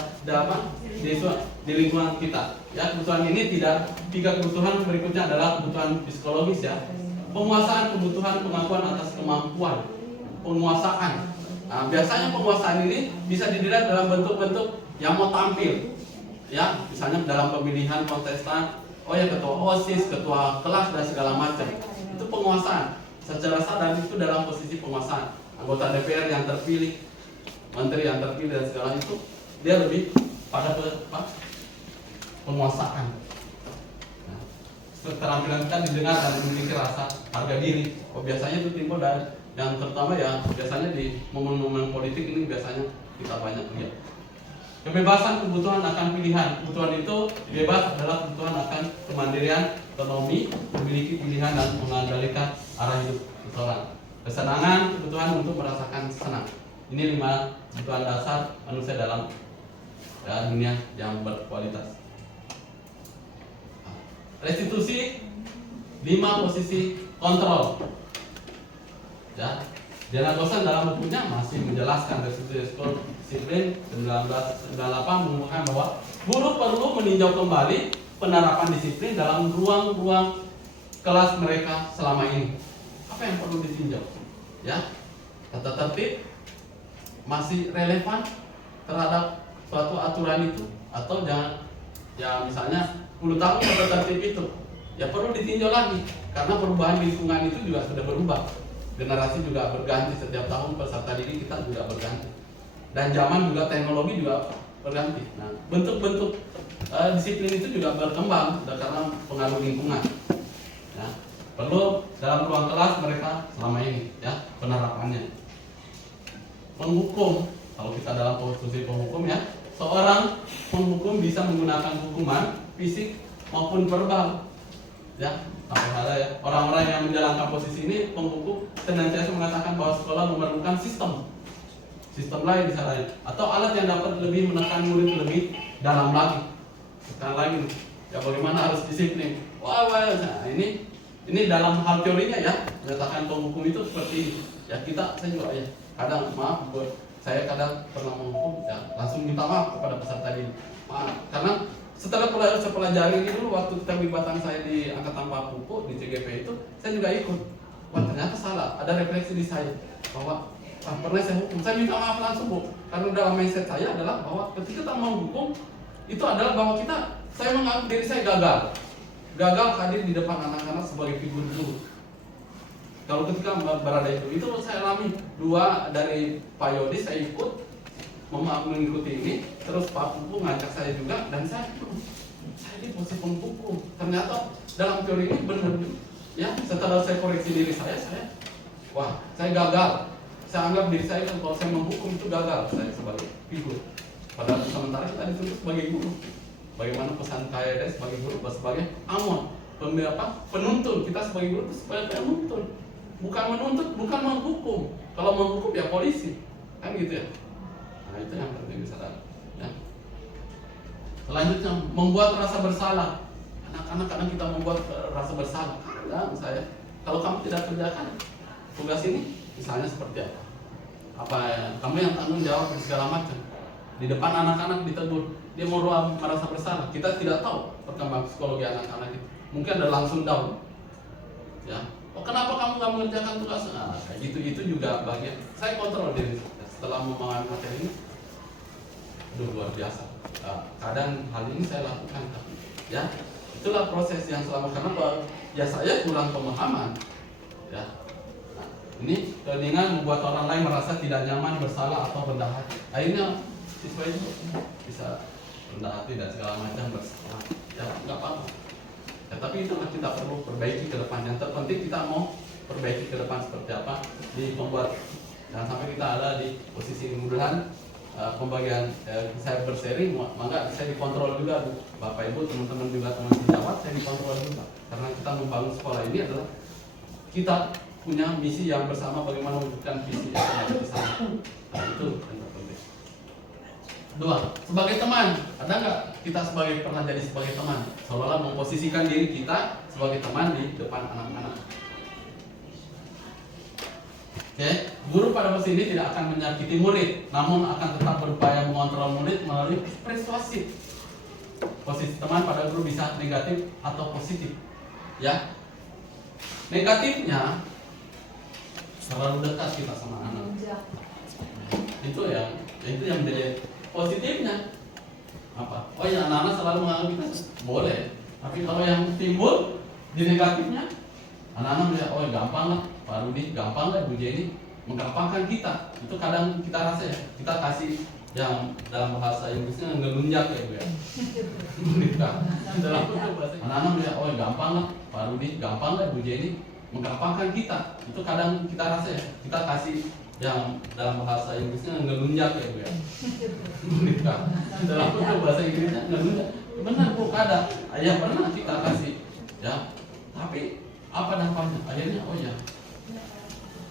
di lingkungan kita. Ya, kebutuhan ini tiga kebutuhan berikutnya adalah kebutuhan psikologis ya. Penguasaan, kebutuhan pengakuan atas kemampuan, penguasaan. Nah, biasanya penguasaan ini bisa dilihat dalam bentuk-bentuk yang mau tampil. Ya, misalnya dalam pemilihan kontestan, ketua OSIS, ketua kelas, dan segala macam. Itu penguasaan. Secara sadar itu dalam posisi penguasaan. Anggota DPR yang terpilih, menteri yang terpilih, dan segala itu, dia lebih pada penguasaan. Nah, keterampilan kita didengar dan memiliki rasa harga diri. Biasanya itu timbul dari yang terutama ya biasanya di momen-momen politik ini biasanya kita banyak lihat. Kebebasan, kebutuhan akan pilihan. Kebutuhan itu bebas adalah kebutuhan akan kemandirian, otonomi, memiliki pilihan dan mengendalikan arah hidup seseorang. Kesenangan, kebutuhan untuk merasakan senang. Ini 5 kebutuhan dasar manusia dalam dunia yang berkualitas. Restitusi, 5 posisi kontrol. Ya, Diana Gosan dalam bukunya masih menjelaskan restitusi disiplin 1998 mengumumkan bahwa guru perlu meninjau kembali penerapan disiplin dalam ruang-ruang kelas mereka selama ini. Apa yang perlu ditinjau? Ya, tata tertib masih relevan terhadap suatu aturan itu atau jangan ya misalnya 10 tahun tata tertib itu ya perlu ditinjau lagi karena perubahan lingkungan itu juga sudah berubah. Generasi juga berganti setiap tahun, peserta didik kita juga berganti. Dan zaman juga, teknologi juga berganti. Nah, bentuk-bentuk disiplin itu juga berkembang karena pengaruh lingkungan. Ya, perlu dalam ruang kelas mereka selama ini, ya, penerapannya. Menghukum, kalau kita dalam posisi penghukum ya, seorang penghukum bisa menggunakan hukuman fisik maupun verbal. Ya, ya. Orang-orang yang menjalankan posisi ini penghukum senantiasa mengatakan bahwa sekolah memerlukan sistem sistem lain misalnya, atau alat yang dapat lebih menekan murid lebih dalam lagi, tekan lagi, ya bagaimana harus disiplin. Wah, nah, ini dalam hal teorinya ya, menyatakan penghukum itu seperti ini. Ya saya juga ya, kadang maaf, saya kadang pernah menghukum, ya langsung minta maaf kepada peserta ini. Maaf, karena setelah pelajari ini dulu waktu keterlibatan saya di Angkatan Papua di CGP itu, saya juga ikut. Wah ternyata salah, ada refleksi di saya bahwa pernah saya hukum, saya minta maaf langsung Bu, karena dalam mindset saya adalah bahwa ketika kita mau hukum itu adalah bahwa saya menganggap diri saya gagal hadir di depan anak-anak sebagai figur guru. Kalau ketika berada itu saya alami. Dua dari Pak Yodi saya ikut mengikuti ini, terus Pak Pupu ngajak saya juga, dan saya di posisi penghukum. Ternyata dalam teori ini benar, ya. Setelah saya koreksi diri saya gagal. Saya anggap diri saya kalau saya menghukum itu gagal saya sebagai figur. Padahal sementara kita dituntut sebagai guru. Bagaimana pesan KAED sebagai guru, sebagai amon, penuntun. Kita sebagai guru itu sebagai penuntun. Bukan menuntut, bukan menghukum. Kalau menghukum ya polisi, kan gitu ya. Nah itu yang penting disadari. Ya. Selanjutnya membuat rasa bersalah. Anak-anak kadang kita membuat rasa bersalah. Kadang saya, kalau kamu tidak kerjakan tugas ini, misalnya seperti apa ya, kamu yang tanggung jawab segala macam. Di depan anak-anak ditegur, dia mau merasa bersalah. Kita tidak tahu perkembangan psikologi anak-anak itu. Mungkin ada langsung down. Ya. Oh, kenapa kamu nggak mengerjakan tugas? Nah, kayak gitu juga bagian. Saya kontrol diri setelah memahami materi ini. Luar biasa. Kadang hal ini saya lakukan, tapi ya itulah proses yang selama karena ya saya kurang pemahaman. Ya. Nah, ini dengan membuat orang lain merasa tidak nyaman, bersalah atau rendah hati. Akhirnya siswa itu bisa rendah hati dan segala macam bersalah. Ya nggak apa-apa. Ya, tapi itulah kita perlu perbaiki ke depan. Yang terpenting kita mau perbaiki ke depan seperti apa di membuat, jangan sampai kita ada di posisi ini. Mudah-mudahan pembagian saya berseri, maka saya dikontrol juga Bapak Ibu, teman-teman juga teman sejawat, saya dikontrol juga. Karena kita membangun sekolah ini adalah kita punya misi yang bersama, bagaimana mewujudkan visi yang ada bersama. Nah, itu yang terpenting. Dua, sebagai teman, ada nggak kita pernah jadi sebagai teman? Seolah-olah memposisikan diri kita sebagai teman di depan anak-anak. Oke, guru pada posisi ini tidak akan menyakiti murid, namun akan tetap berupaya mengontrol murid melalui persuasif. Posisi teman pada guru bisa negatif atau positif. Ya, negatifnya terlalu dekat kita sama anak. Itu yang menjadi positifnya apa? Oh ya, anak-anak selalu menganggap kita boleh. Tapi kalau yang timbul di negatifnya, anak-anak melihat, oh gampang lah, Pak Rudi, gampang lah, Bu Jenny menggampangkan kita. Itu kadang kita rasa ya, kita kasih yang dalam bahasa Inggrisnya ngelunjak ya Bu ya. Dalam bahasa anak-anak melihat, oh gampang lah, Pak Rudi, gampang lah, Bu Jenny menggampangkan kita. Itu kadang kita rasa ya, kita kasih yang dalam bahasa Inggrisnya ngelunjak ya Bu ya. Dalam bahasa Inggrisnya ngelunjak. Benar Bu, kadang ya pernah kita kasih ya, tapi apa dampaknya? Akhirnya oh ya,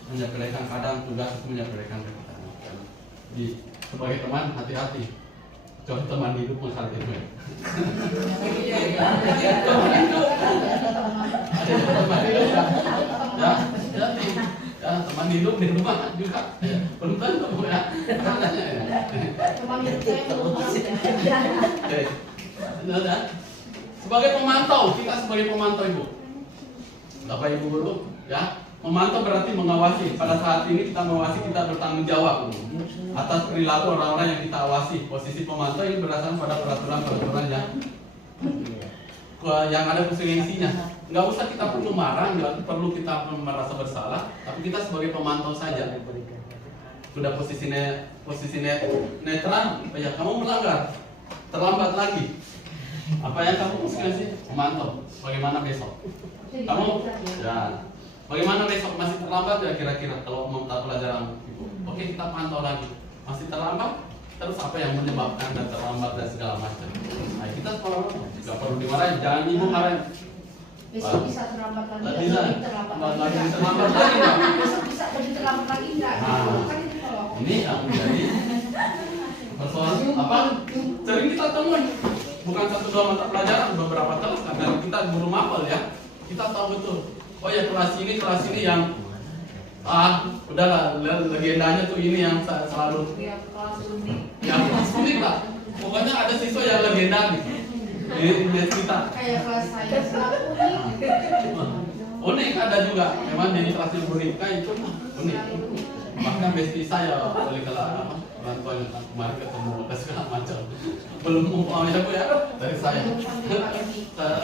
menyepelekan kadang tugas itu menyepelekan kita. Di sebagai teman hati-hati. Coba teman hidup mengkali itu ya. Teman hidup. Teman hidup. Ya, hati. Ya, teman hidup di rumah juga. Belum tentu ya. Katanya ya. Teman hidup. Sebagai pemantau, kita sebagai pemantau Ibu. Bapak Ibu guru, ya, memantau berarti mengawasi. Pada saat ini kita mengawasi, kita bertanggung jawab atas perilaku orang-orang yang kita awasi. Posisi pemantau ini berdasarkan pada peraturan-peraturan yang ada konsekuensinya. Nggak usah kita perlu marah, nggak perlu kita merasa bersalah, tapi kita sebagai pemantau saja. Sudah posisi netral, ya kamu melanggar, terlambat lagi. Apa yang kamu konsekuensi? Memantau. Bagaimana besok? Kamu, ya, bagaimana besok masih terlambat ya kira-kira kalau mata pelajaran Ibu? Oke, kita pantau lagi. Masih terlambat? Terus apa yang menyebabkan dan terlambat dan segala macam? Nah, kita sekolah nggak perlu dimarahin. Jangan Ibu marahin. Besok bisa terlambat lagi. Bisa. Terlambat Terlambat lagi nggak? Besok bisa jadi terlambat lagi nggak? Kan itu kalau Ini yang menjadi persoalan apa? Sering kita temui, bukan satu dua mata pelajaran, beberapa kelas kan. Dan kita guru mapel ya, kita tahu betul. Oh ya kelas ini yang udahlah legendanya tuh ini yang selalu Ya, kelas unik. ya kelas unik lah. Pokoknya ada siswa yang legenda gitu. Ini kita. Kayak kelas saya unik. Unik ada juga. Memang di kelas Ibu itu unik. Bahkan besti saya oleh kalau orang tuanya kemarin ketemu segala macam. Belum mau ya Bu ya dari saya.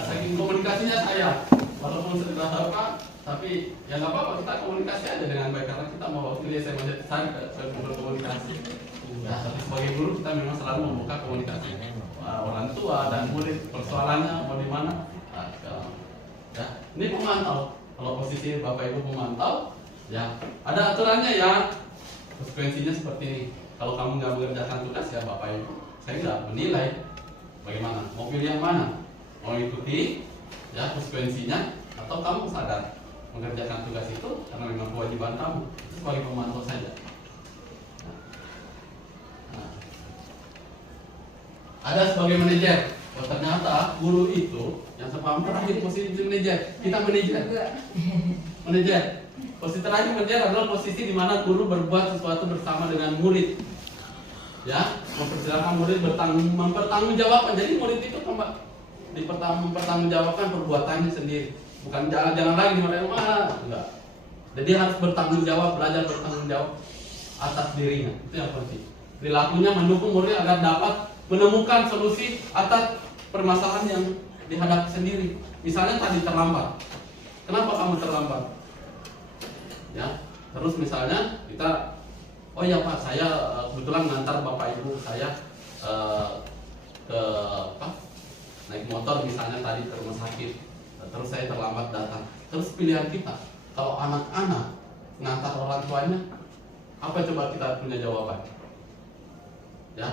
Saking komunikasinya saya, walaupun sudah apa, tapi ya nggak apa-apa kita komunikasi aja dengan baik karena kita mau waktu saya menjadi saya berkomunikasi. Ya, tapi sebagai guru kita memang selalu membuka komunikasi orang tua dan murid persoalannya mau di mana. Ya, ini pemantau. Kalau posisi Bapak Ibu memantau, ya ada aturannya ya. Konsekuensinya seperti ini. Kalau kamu nggak mengerjakan tugas ya Bapak Ibu, saya nggak menilai bagaimana. Mau pilih yang mana? Mau ikuti ya konsekuensinya atau kamu sadar mengerjakan tugas itu karena memang kewajiban kamu itu sebagai pemantau saja. Ada sebagai manajer. Oh, ternyata guru itu yang sepaham terakhir posisi manajer. Kita manajer. Posisi terakhir manajer adalah posisi di mana guru berbuat sesuatu bersama dengan murid. Ya, mempersilahkan murid mempertanggungjawabkan. Jadi murid itu mempertanggungjawabkan perbuatannya sendiri. Bukan jangan lagi dimarahin enggak. Jadi harus bertanggung jawab, belajar bertanggung jawab atas dirinya. Itu yang penting. Perilakunya mendukung murid agar dapat menemukan solusi atas permasalahan yang dihadapi sendiri. Misalnya tadi terlambat. Kenapa kamu terlambat? Ya, terus misalnya kita, oh ya Pak, saya kebetulan ngantar Bapak Ibu saya ke naik motor misalnya tadi ke rumah sakit. Terus saya terlambat datang. Terus pilihan kita, kalau anak-anak ngantar orang tuanya, apa coba kita punya jawaban? Ya,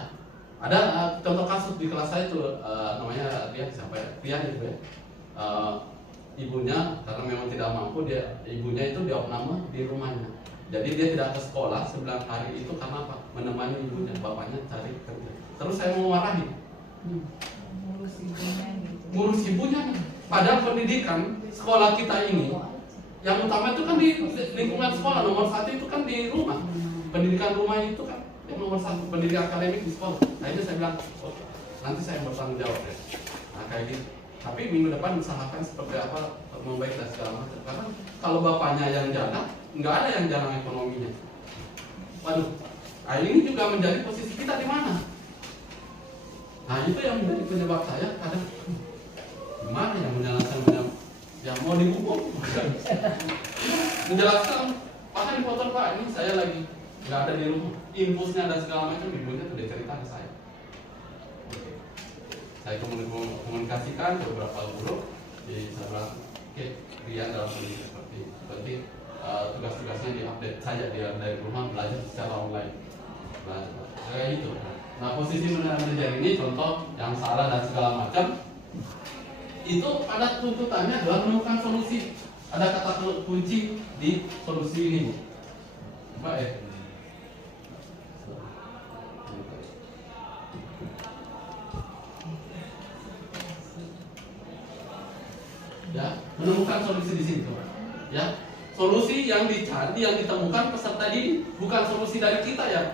ada contoh kasus di kelas saya itu namanya dia siapa ya? Pian itu ya. Ibunya karena memang tidak mampu ibunya itu diopname di rumahnya. Jadi dia tidak ke sekolah 9 hari itu karena apa? Menemani ibunya, bapaknya cari kerja. Terus saya mau marahin. Ngurus ibunya. Padahal pendidikan sekolah kita ini yang utama itu kan di lingkungan sekolah, nomor 1 itu kan di rumah. Pendidikan rumah itu kan nomor 1, pendidikan akademik di sekolah. Akhirnya saya bilang, oh, nanti saya bertanggung jawab ya. Nah kayak gitu. Tapi minggu depan usahakan seperti apa membaik dan segala macam. Karena kalau bapaknya yang jaga, nggak ada yang jalan ekonominya. Waduh, nah ini juga menjadi posisi kita di mana? Nah itu yang menjadi penyebab saya kadang gimana yang menjelaskan yang mau dihukum? Menjelaskan, Pak di foto Pak, ini saya lagi nggak ada di rumah, impulsnya dan segala macam, ibunya sudah cerita ke saya. Saya komunikasikan beberapa guru di sana. Oke, Rian dalam kondisi seperti ini. Berarti tugas-tugasnya diupdate saja dari rumah, belajar secara online. Kayak itu. Nah posisi manajer ini contoh yang salah dan segala macam. Itu ada tuntutannya adalah menemukan solusi. Ada kata kunci di solusi ini, Bu. Baik. Ya, menemukan solusi di situ. Ya, solusi yang dicari, yang ditemukan peserta didik, bukan solusi dari kita ya.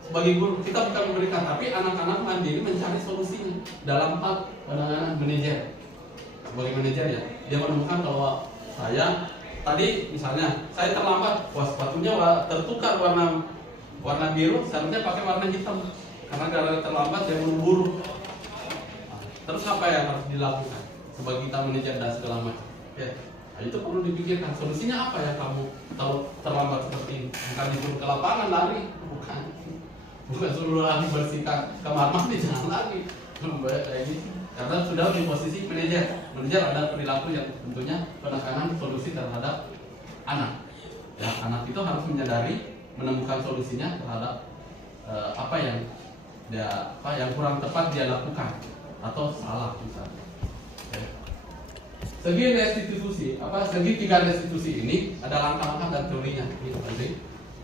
Sebagai guru kita bukan memberikan, tapi anak-anak mandiri mencari solusinya dalam hal penanganan manajer. Sebagai manajer ya, dia menemukan kalau saya tadi misalnya saya terlambat, sepatunya tertukar warna biru, seharusnya pakai warna hitam karena gara-gara terlambat dia buru-buru. Terus apa yang harus dilakukan sebagai kita manajer dan segala macam? Ya, nah itu perlu dipikirkan solusinya apa ya kamu kalau terlambat seperti ini. Bukan disuruh ke lapangan lari, bukan suruh lari bersihkan kamar mandi, jangan lagi kayak ini. Karena sudah di posisi manajer ada perilaku yang tentunya penekanan solusi terhadap anak. Ya, anak itu harus menyadari menemukan solusinya terhadap apa yang kurang tepat dia lakukan atau salah misalnya. Segi restitusi, segi 3 restitusi ini ada langkah-langkah dan teorinya, ini penting.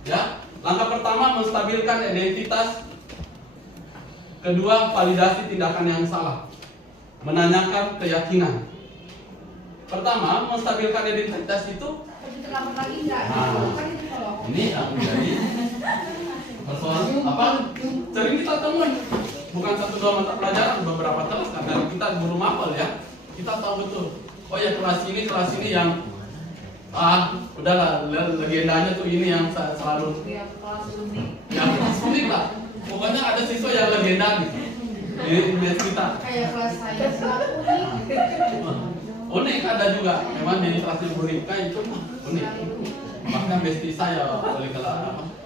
Ya, Langkah pertama menstabilkan identitas. Kedua, validasi tindakan yang salah. Menanyakan keyakinan. Pertama, menstabilkan identitas itu. Terlambat lagi enggak? Nah, Kan itu kalau ini yang menjadi persoalan apa? Sering kita temui. Bukan 1-2 mata pelajaran, beberapa kelas kan. Dan kita guru mapel ya. Kita tahu betul. Oh ya kelas ini yang udahlah legendanya tuh ini yang selalu ya kelas unik. ya kelas unik lah. Pokoknya ada siswa yang legenda gitu di kita. Kayak kelas saya selalu unik. Unik ada juga. Memang di kelas Ibu Rika itu unik. Bahkan besti saya oleh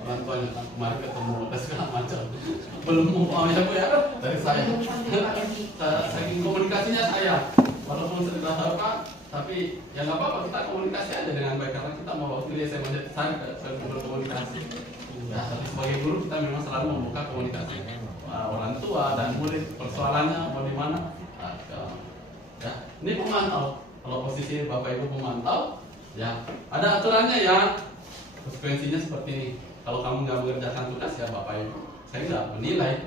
orang tuanya kemarin ketemu dan segala macam. Belum mau ya Bu ya dari saya. Saking komunikasinya saya walaupun sudah tahu Pak, tapi ya nggak apa-apa kita komunikasi aja dengan baik karena kita mau pilih saya menjadi saya berkomunikasi. Ya, tapi sebagai guru kita memang selalu membuka komunikasi orang tua dan murid. Persoalannya mau di mana? Ya, ini pemantau. Kalau posisi Bapak Ibu pemantau, ya ada aturannya ya. Konsekuensinya seperti ini. Kalau kamu nggak mengerjakan tugas ya Bapak Ibu, saya nggak menilai.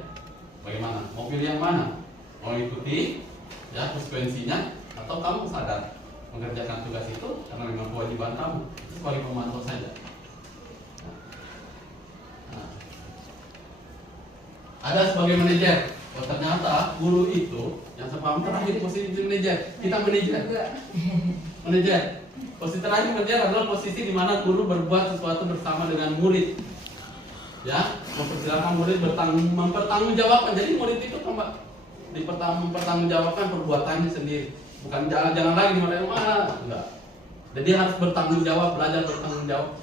Bagaimana? Mau pilih yang mana? Mau ikuti ya konsekuensinya atau kamu sadar mengerjakan tugas itu karena memang kewajiban kamu sebagai pemantau saja. Ada sebagai manajer. Oh, ternyata guru itu yang sebelum terakhir posisi manajer. Kita manajer. Posisi terakhir manajer adalah posisi di mana guru berbuat sesuatu bersama dengan murid. Ya, mempersilahkan murid mempertanggungjawabkan. Jadi murid itu mempertanggungjawabkan perbuatannya sendiri. Bukan jangan lagi di mana-mana, enggak. Jadi harus bertanggung jawab, belajar bertanggung jawab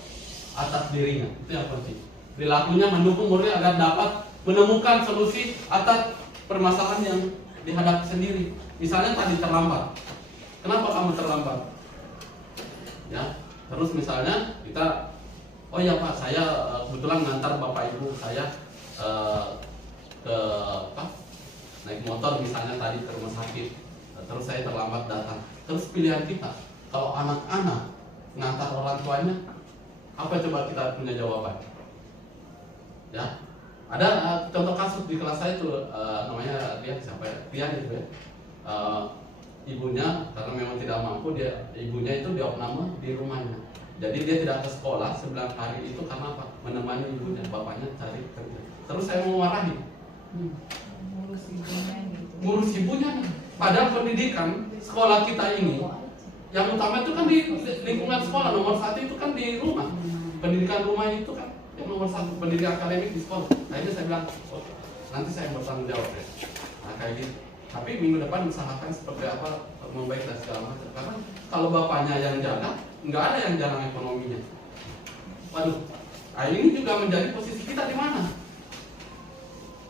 atas dirinya. Itu yang penting. Perilakunya mendukung murid agar dapat menemukan solusi atas permasalahan yang dihadapi sendiri. Misalnya tadi terlambat. Kenapa kamu terlambat? Ya, terus misalnya kita, oh ya Pak, saya kebetulan ngantar Bapak Ibu saya ke naik motor misalnya tadi ke rumah sakit. Terus saya terlambat datang. Terus pilihan kita, kalau anak-anak ngantar orang tuanya, apa coba kita punya jawaban? Ya, ada contoh kasus di kelas saya itu namanya dia siapa ya? Tian itu ya. Ibunya karena memang tidak mampu ibunya itu diopname di rumahnya. Jadi dia tidak ke sekolah 9 hari itu karena apa? Menemani ibunya, bapaknya cari kerja. Terus saya mau marahi. Ngurus ibunya. Padahal pendidikan sekolah kita ini yang utama itu kan di lingkungan sekolah, nomor 1 itu kan di rumah. Pendidikan rumah itu kan yang nomor 1, pendidikan akademik di sekolah. Akhirnya saya bilang, oh, nanti saya bertanggung jawab ya. Nah kayak gitu. Tapi minggu depan usahakan seperti apa membaik dan segala macam. Karena kalau bapaknya yang jaga, nggak ada yang jalan ekonominya. Waduh, nah ini juga menjadi posisi kita di mana?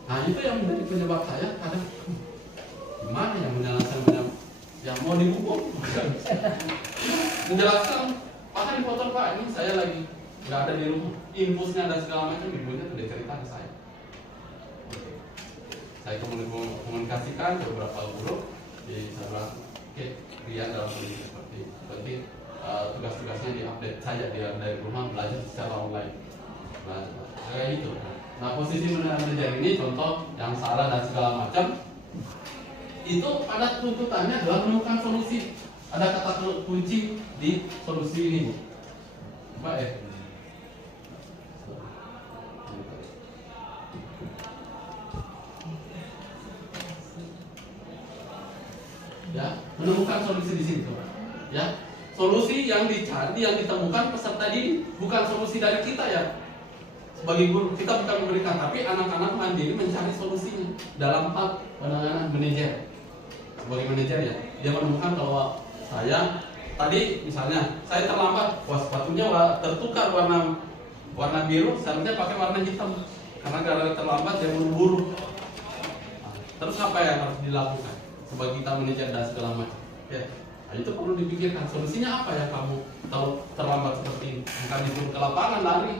Nah itu yang menjadi penyebab saya kadang gimana yang menjelaskan yang mau dihukum? Menjelaskan, Pak di foto Pak ini saya lagi nggak ada di rumah, impulsnya dan segala macam ibunya sudah cerita ke saya. Saya komunikasikan ke beberapa guru di sana. Oke, dia dalam kondisi seperti itu. Berarti tugas-tugasnya diupdate saja dari rumah, belajar secara online. Kayak itu. Nah posisi manajer ini contoh yang salah dan segala macam. Itu pada tuntutannya adalah menemukan solusi. Ada kata kunci di solusi ini, Bu. Baik. Ya, menemukan solusi di situ. Ya, solusi yang dicari, yang ditemukan peserta didik, bukan solusi dari kita ya. Sebagai guru kita bukan memberikan, tapi anak-anak mandiri mencari solusinya dalam hal penanganan manajer. Sebagai manajer ya, dia menemukan kalau saya tadi misalnya saya terlambat, wah sepatunya tertukar warna biru, seharusnya pakai warna hitam karena gara-gara terlambat dia buru-buru. Terus apa yang harus dilakukan sebagai kita manajer dan segala macam? Ya, itu perlu dipikirkan. Solusinya apa ya kamu kalau terlambat seperti ini? Bukan disuruh ke lapangan lari,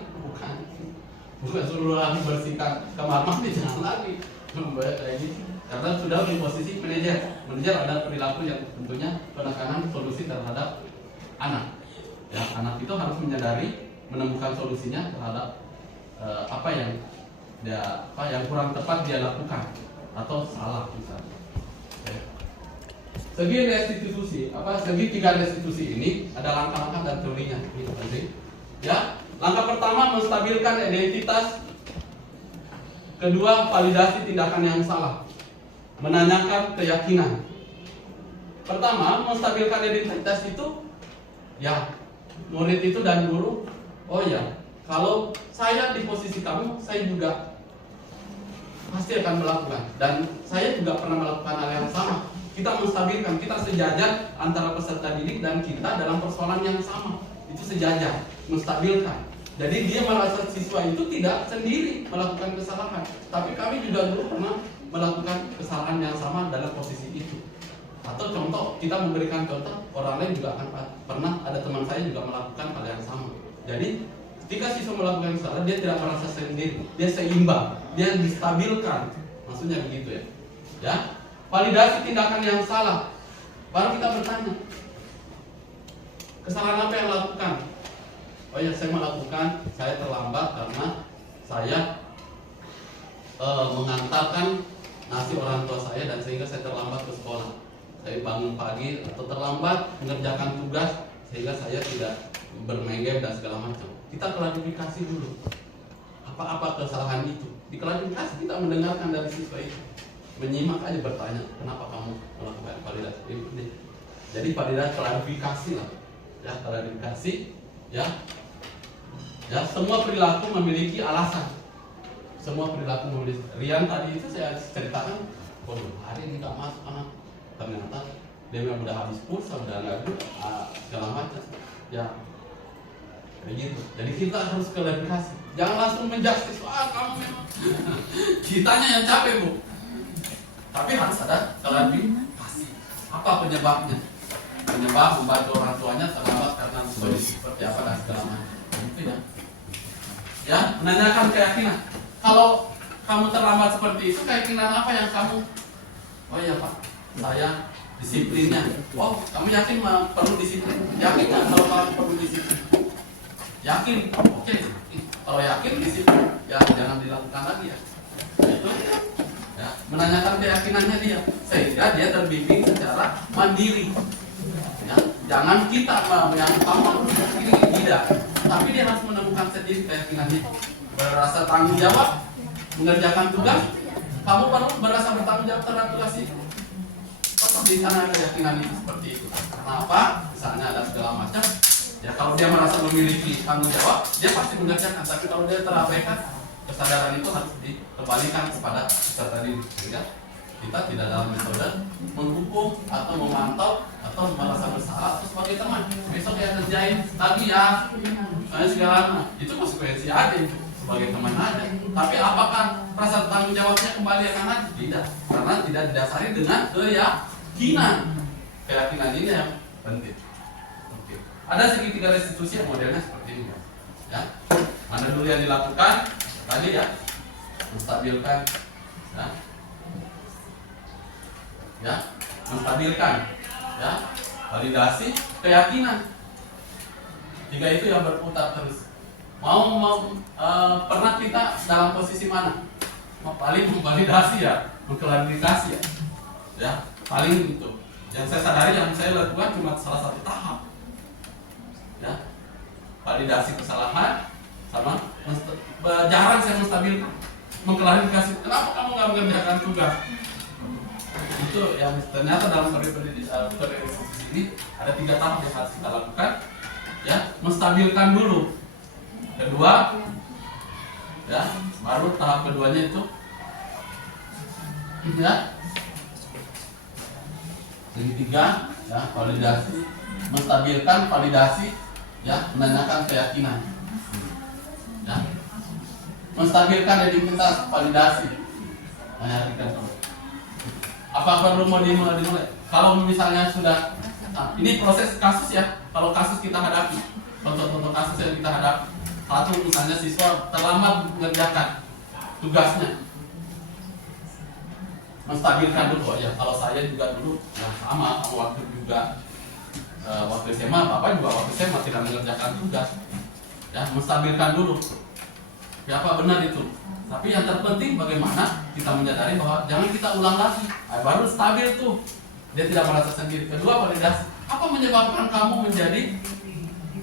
bukan suruh lari bersihkan kamar mandi, jangan lagi. Kayak gitu. Karena sudah di posisi manajer. Manajer ada perilaku yang tentunya penekanan solusi terhadap anak. Ya, anak itu harus menyadari menemukan solusinya terhadap apa yang kurang tepat dia lakukan atau salah misalnya. Oke. Segi tiga restitusi ini ada langkah-langkah dan teorinya. Ini penting. Ya, langkah pertama menstabilkan identitas. Kedua, validasi tindakan yang salah. Menanyakan keyakinan. Pertama, menstabilkan identitas itu, ya, murid itu dan guru, oh ya, kalau saya di posisi kamu, saya juga pasti akan melakukan. Dan saya juga pernah melakukan hal yang sama. Kita menstabilkan, kita sejajar antara peserta didik dan kita dalam persoalan yang sama. Itu sejajar, menstabilkan. Jadi dia merasa siswa itu tidak sendiri melakukan kesalahan, tapi kami juga dulu pernah melakukan kesalahan yang sama dalam posisi itu. Atau contoh, kita memberikan contoh, orang lain juga akan pernah, ada teman saya juga melakukan hal yang sama. Jadi ketika siswa melakukan kesalahan, dia tidak merasa sendiri, dia seimbang, dia distabilkan. Maksudnya begitu ya. Ya, validasi tindakan yang salah. Baru kita bertanya, kesalahan apa yang dilakukan? Oh ya, saya melakukan, saya terlambat karena saya mengantarkan nasi orang tua saya dan sehingga saya terlambat ke sekolah. Saya bangun pagi atau terlambat mengerjakan tugas sehingga saya tidak bermain game dan segala macam. Kita klarifikasi dulu apa kesalahan itu. Di klarifikasi kita mendengarkan dari siswa itu, menyimak aja, bertanya kenapa kamu melakukan validasi ini. Jadi validasi klarifikasi lah, ya, klarifikasi, ya. Ya, semua perilaku memiliki alasan. Semua perilaku memiliki. Rian tadi itu saya ceritakan, waduh, hari ini nggak masuk anak. Ternyata dia memang udah habis pulsa, udah nggak ada segala macam. Ya, kayak gitu. Jadi kita harus klarifikasi. Jangan langsung menjustis, kamu memang. Kitanya yang capek, Bu. Tapi harus ada klarifikasi. Apa penyebabnya? Penyebab membantu orang tuanya terlambat karena seperti apa dan segala macam. Itu ya. Ya, menanyakan keyakinan. Kalau kamu terlambat seperti itu, keyakinan apa yang kamu? Oh iya Pak, saya disiplinnya. Oh, kamu yakin perlu disiplin? Yakin nggak kalau kamu perlu disiplin? Yakin? Oke. Kalau yakin disiplin, ya jangan dilakukan lagi ya. Itu ya, menanyakan keyakinannya dia, sehingga dia terbimbing secara mandiri. Ya, jangan kita yang kamu ini tidak, tapi dia harus menemukan sendiri keyakinannya. Berasa tanggung jawab mengerjakan tugas, kamu perlu berasa bertanggung jawab terhadap tugas itu. Di sana keyakinan itu seperti itu. Kenapa? Misalnya ada segala macam. Ya kalau dia merasa memiliki tanggung jawab, dia pasti mengerjakan. Tapi kalau dia terabaikan, kesadaran itu harus dikembalikan kepada peserta didik. Sehingga kita tidak dalam metode menghukum atau memantau atau merasa bersalah atau sebagai teman. Besok dia kerjain lagi ya, segala itu konsekuensi aja itu sebagai teman aja. Tapi apakah rasa tanggung jawabnya kembali akan ada? Tidak, karena tidak didasari dengan keyakinan. Keyakinan ini yang penting. Oke. Ada segitiga restitusi yang modelnya seperti ini ya. Mana dulu yang dilakukan tadi ya, menstabilkan ya, menstabilkan ya, validasi, keyakinan. Tiga itu yang berputar terus. Pernah kita dalam posisi mana? Paling memvalidasi ya, mengklarifikasi ya, paling itu. Yang saya sadari, yang saya lakukan cuma salah satu tahap ya, validasi kesalahan sama jarang saya menstabilkan, mengklarifikasi kenapa kamu nggak mengerjakan tugas. Itu yang ternyata dalam pendidikan ini ada 3 tahap yang harus kita lakukan ya. Menstabilkan dulu, kedua ya, baru tahap keduanya itu ya, ketiga ya, validasi, menstabilkan, validasi ya, menanyakan keyakinan ya, menstabilkan identitas, validasi, menyaringkan. Apa perlu mau dimulai? Kalau misalnya sudah, ini proses kasus ya. Kalau kasus kita hadapi, contoh-contoh kasus yang kita hadapi, satu misalnya siswa terlambat mengerjakan tugasnya, menstabilkan dulu ya. Kalau saya juga dulu ya sama, waktu juga waktu SMA, Bapak juga waktu SMA tidak mengerjakan tugas, ya menstabilkan dulu. Ya apa benar itu? Tapi yang terpenting bagaimana kita menyadari bahwa jangan kita ulang lagi. Baru stabil tuh, dia tidak merasa sendiri. Kedua, validasi. Apa menyebabkan kamu menjadi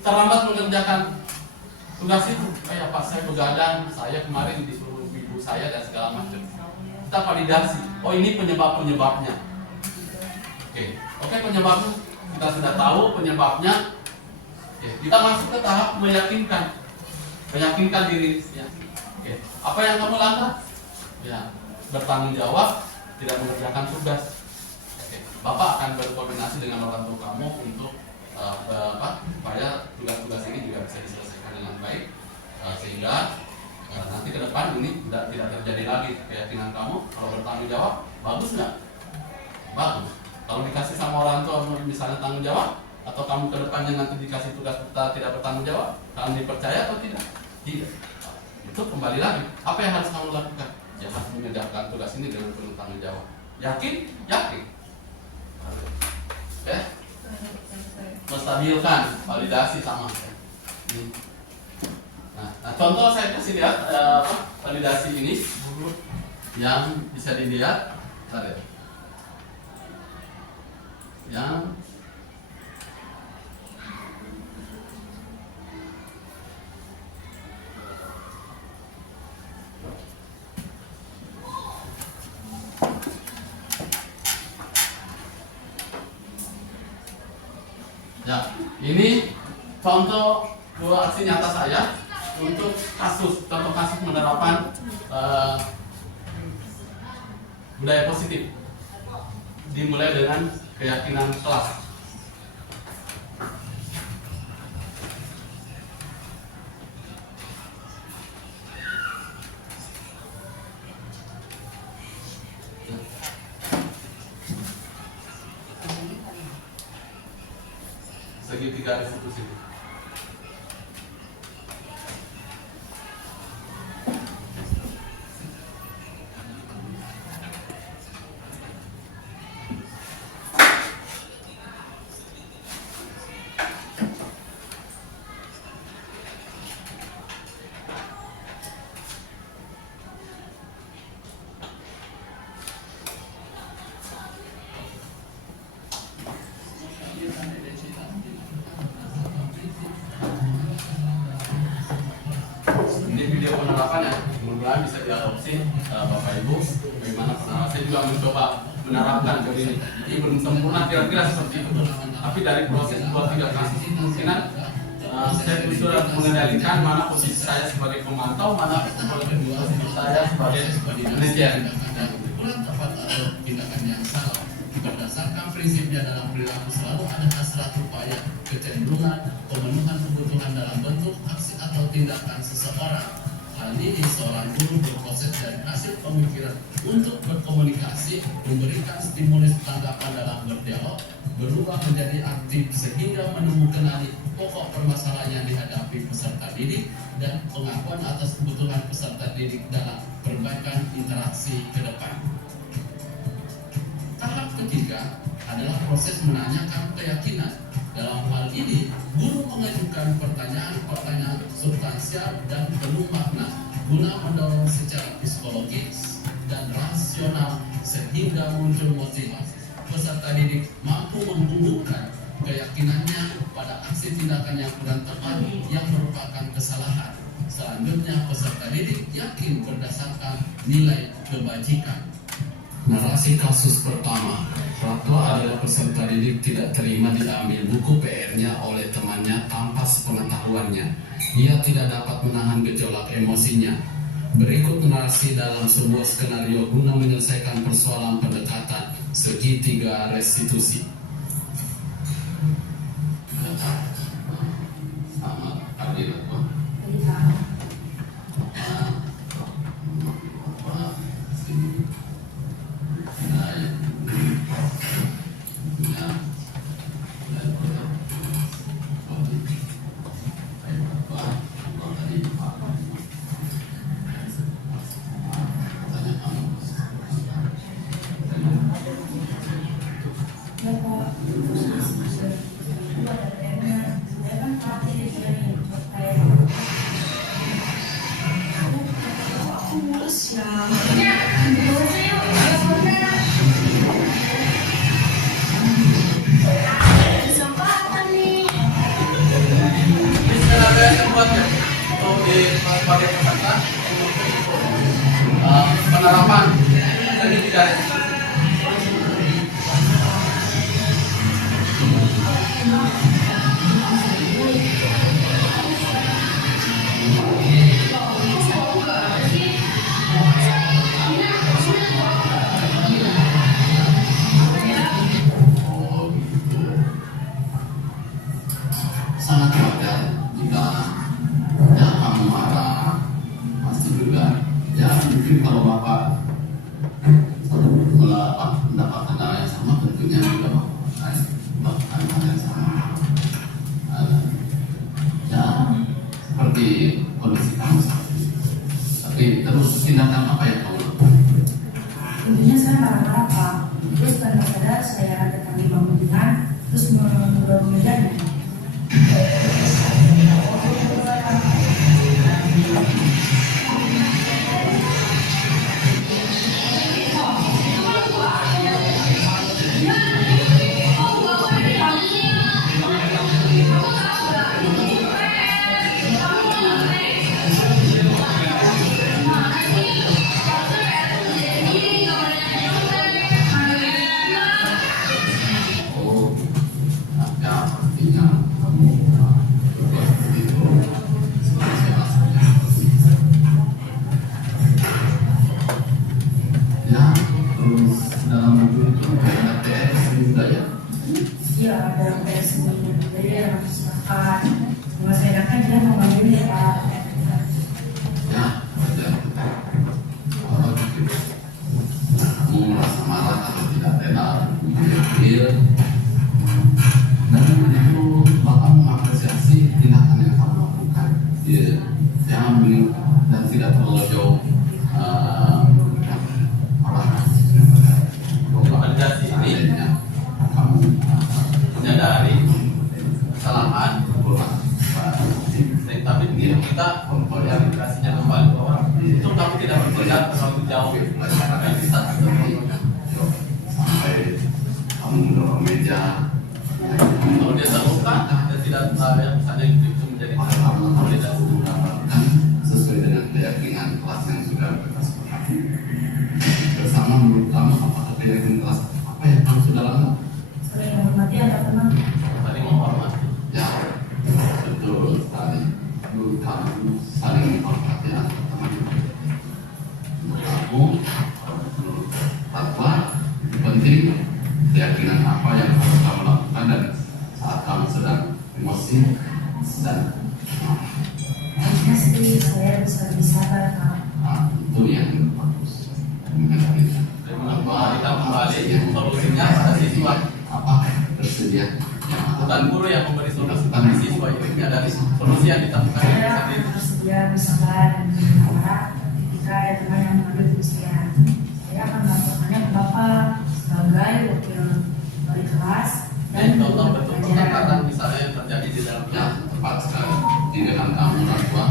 terlambat mengerjakan tugas itu? Kayak Pak, saya begadang, saya kemarin disuruh ibu saya dan segala macam. Kita validasi. Oh, ini penyebabnya. Oke, penyebabnya kita sudah tahu penyebabnya. Kita masuk ke tahap meyakinkan diri. Apa yang kamu lakukan? Bertanggung jawab, tidak mengerjakan tugas. Bapak akan berkoordinasi dengan orang tua kamu untuk supaya tugas-tugas ini juga bisa diselesaikan dengan baik, sehingga nanti ke depan ini tidak terjadi lagi. Keyakinan kamu kalau bertanggung jawab bagus nggak? Bagus. Kalau dikasih sama orang tua misalnya tanggung jawab, atau kamu ke depannya nanti dikasih tugas tidak bertanggung jawab, kalian dipercaya atau tidak? Tidak. Itu kembali lagi, apa yang harus kamu lakukan? Ya, harus mengerjakan tugas ini dengan penuh tanggung jawab. Yakin? Menstabilkan, validasi sama. Nah, contoh saya kasih lihat validasi ini yang bisa dilihat. Yang ini contoh dua aksi nyata saya untuk contoh kasus penerapan budaya positif. Dimulai dengan keyakinan kelas. Segitiga restitusi. Video penerapannya, mudah-mudahan bisa diadopsi Bapak Ibu. Bagaimana penerapan? Saya juga mencoba menerapkan begini. Ini belum sempurna kira-kira seperti itu. Tapi dari proses 2-3 kasus kemungkinan saya sudah mengendalikan mana posisi saya sebagai pemantau, mana posisi saya sebagai penelitian. Tindakan yang salah berdasarkan prinsipnya dalam perilaku selalu ada hasrat upaya kecenderungan pemenuhan kebutuhan dalam bentuk aksi atau tindakan seseorang. Hal ini seorang guru berproses dari hasil pemikiran untuk berkomunikasi, memberikan stimulus tanggapan dalam berdialog, berubah menjadi aktif sehingga menemukan pokok permasalahan yang dihadapi peserta didik dan pengakuan atas kebutuhan peserta didik dalam perbaikan interaksi ke depan. Tahap ketiga adalah proses menanyakan keyakinan. Dalam hal ini, guru mengajukan pertanyaan-pertanyaan substansial dan penuh makna guna mendorong secara psikologis dan rasional sehingga muncul motivasi. Peserta didik mampu membubuhkan keyakinannya pada aksi tindakan yang kurang tepat yang merupakan kesalahan. Selanjutnya, peserta didik yakin berdasarkan nilai kebajikan. Narasi kasus pertama, Ratwa adalah peserta didik tidak terima diambil buku PR-nya oleh temannya tanpa sepengetahuannya. Ia tidak dapat menahan gejolak emosinya. Berikut narasi dalam sebuah skenario guna menyelesaikan persoalan pendekatan segitiga restitusi. bagus ya. Maksudnya kesempatan nih. Ini skenario yang buatnya untuk di sebagai peserta penerapan jadi tidak sangat wajar jika ya kamu marah, pasti juga ya mungkin kalau bapak mendapatkan hal yang sama tentunya juga bapak melakukan hal yang sama. Ya seperti kondisi kamu saat ini. Tapi terus tindakan apa yang kamu lakukan? Tentunya saya marah-marah Pak. Terus tanpa sadar saya datangi bangunan, terus mendorong mejanya. Oh, ya artinya kamu berbuat begitu seperti alasannya. Ya, terus dalam buku itu ada PS juga ya. Iya, ada PS semuanya. Jadi yang silakan. Cuma saya datang dia mau ngambil ya Pak. Ya, wajar. Kalau gitu, kamu merasa marah atau tidak rela mengambil dan itu bakal mengapresiasi tindakan yang kamu lakukan. Ya, jangan dan tidak terlalu jauh orang validasi ini kamu menyadari kesalahan pulang. tapi kita memverifikasinya kembali ke orang itu kamu tidak bertindak terlalu jauh karena bisa Sampai kamu mendorong meja. kalau dia terluka dan tidak misalnya itu menjadi validasi Menggambarkan sesuai dengan keyakinan kelas yang sudah kita sepakati. Bersama menurut kamu apakah keyakinan kelas apa yang kamu sudah lakukan? Sering menghormati ada teman. saling menghormati. Ya, betul sekali. Menurut kamu saling menghormati antar teman. Menurut kamu, menurut fatwa itu penting. Keyakinan apa yang harus kamu lakukan dan saat kamu sedang emosi dan Harusnya sih saya bisa lebih sabar Pak. itu yang bagus. Mengendalikan dan mengembalikan kembali solusinya pada siswa apa bersedia yang bukan guru yang memberi solusi pada siswa itu dari solusi yang ditemukan itu Saya sendiri. bersedia bersabar dan berharap ketika ada teman yang mengambil ujian. Saya akan melakukannya ke Bapak sebagai wakil wali kelas dan contoh bentuk pendekatan misalnya yang terjadi di dalam ya tepat sekali. Di dalam kamu orang tua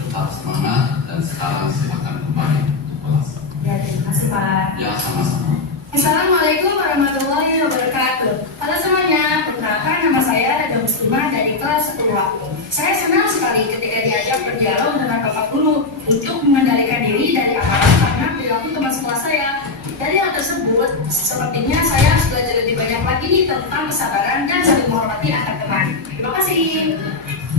tetap semangat dan sekarang silakan kembali ke kelas. Ya, terima kasih Pak. Ya sama-sama. Assalamualaikum warahmatullahi wabarakatuh. Halo semuanya, perkenalkan nama saya Raja Muslimah dari kelas 10A. Saya senang sekali ketika diajak berdialog dengan Bapak Guru untuk mengendalikan diri dari aparat karena perilaku teman sekelas saya. Dari hal tersebut, sepertinya saya harus belajar lebih banyak lagi nih tentang kesabaran dan saling menghormati antar teman. Terima kasih.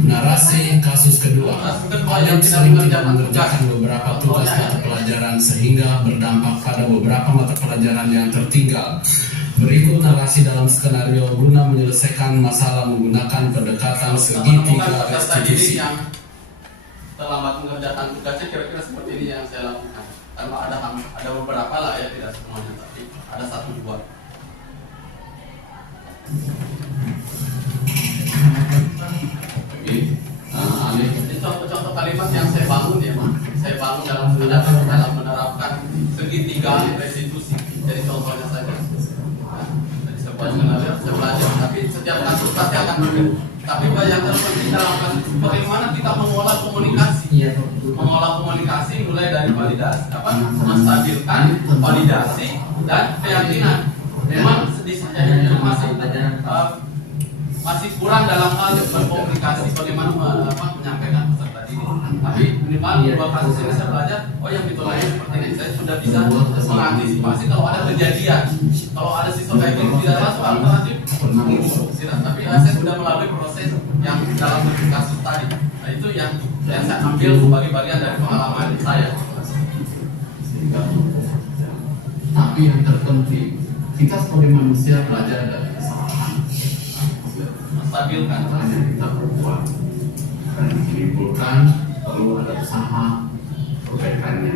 Narasi kasus kedua, Adit sering tidak mengerjakan beberapa tugas mata pelajaran sehingga berdampak pada beberapa mata pelajaran yang tertinggal. Berikut narasi dalam skenario guna menyelesaikan masalah menggunakan pendekatan segitiga menemukan peserta didik restitusi. yang terlambat mengerjakan tugasnya kira-kira seperti ini yang saya lakukan. Karena ada beberapa lah ya, tidak semuanya, tapi ada satu dua. Ini contoh-contoh kalimat yang saya bangun ya, Mas. Saya bangun dalam menerapkan segitiga restitusi. Jadi contohnya saja. Nah, dari sebuah skenario saya belajar, tapi setiap kasus pasti akan berbeda. Tapi yang terpenting dalam hal itu bagaimana kita mengolah komunikasi. Mengolah komunikasi mulai dari validasi, menstabilkan validasi dan keyakinan. Memang di saya itu masih kurang dalam hal berkomunikasi, bagaimana menyampaikan peserta didik. Tapi minimal dua kasus ini saya belajar, oh yang ditolaknya seperti ini, saya sudah bisa mengantisipasi kalau ada kejadian. Kalau ada siswa kayak gini tidak langsung alternatif istirahat. Tapi saya sudah melalui proses yang dalam bentuk kasus tadi. Nah itu yang saya ambil sebagai bagian dari pengalaman saya. Tapi yang terpenting, kita sebagai manusia belajar dari kesalahan. Stabilkan. Hanya kita perbuat dan menimbulkan perlu ada usaha perbaikannya.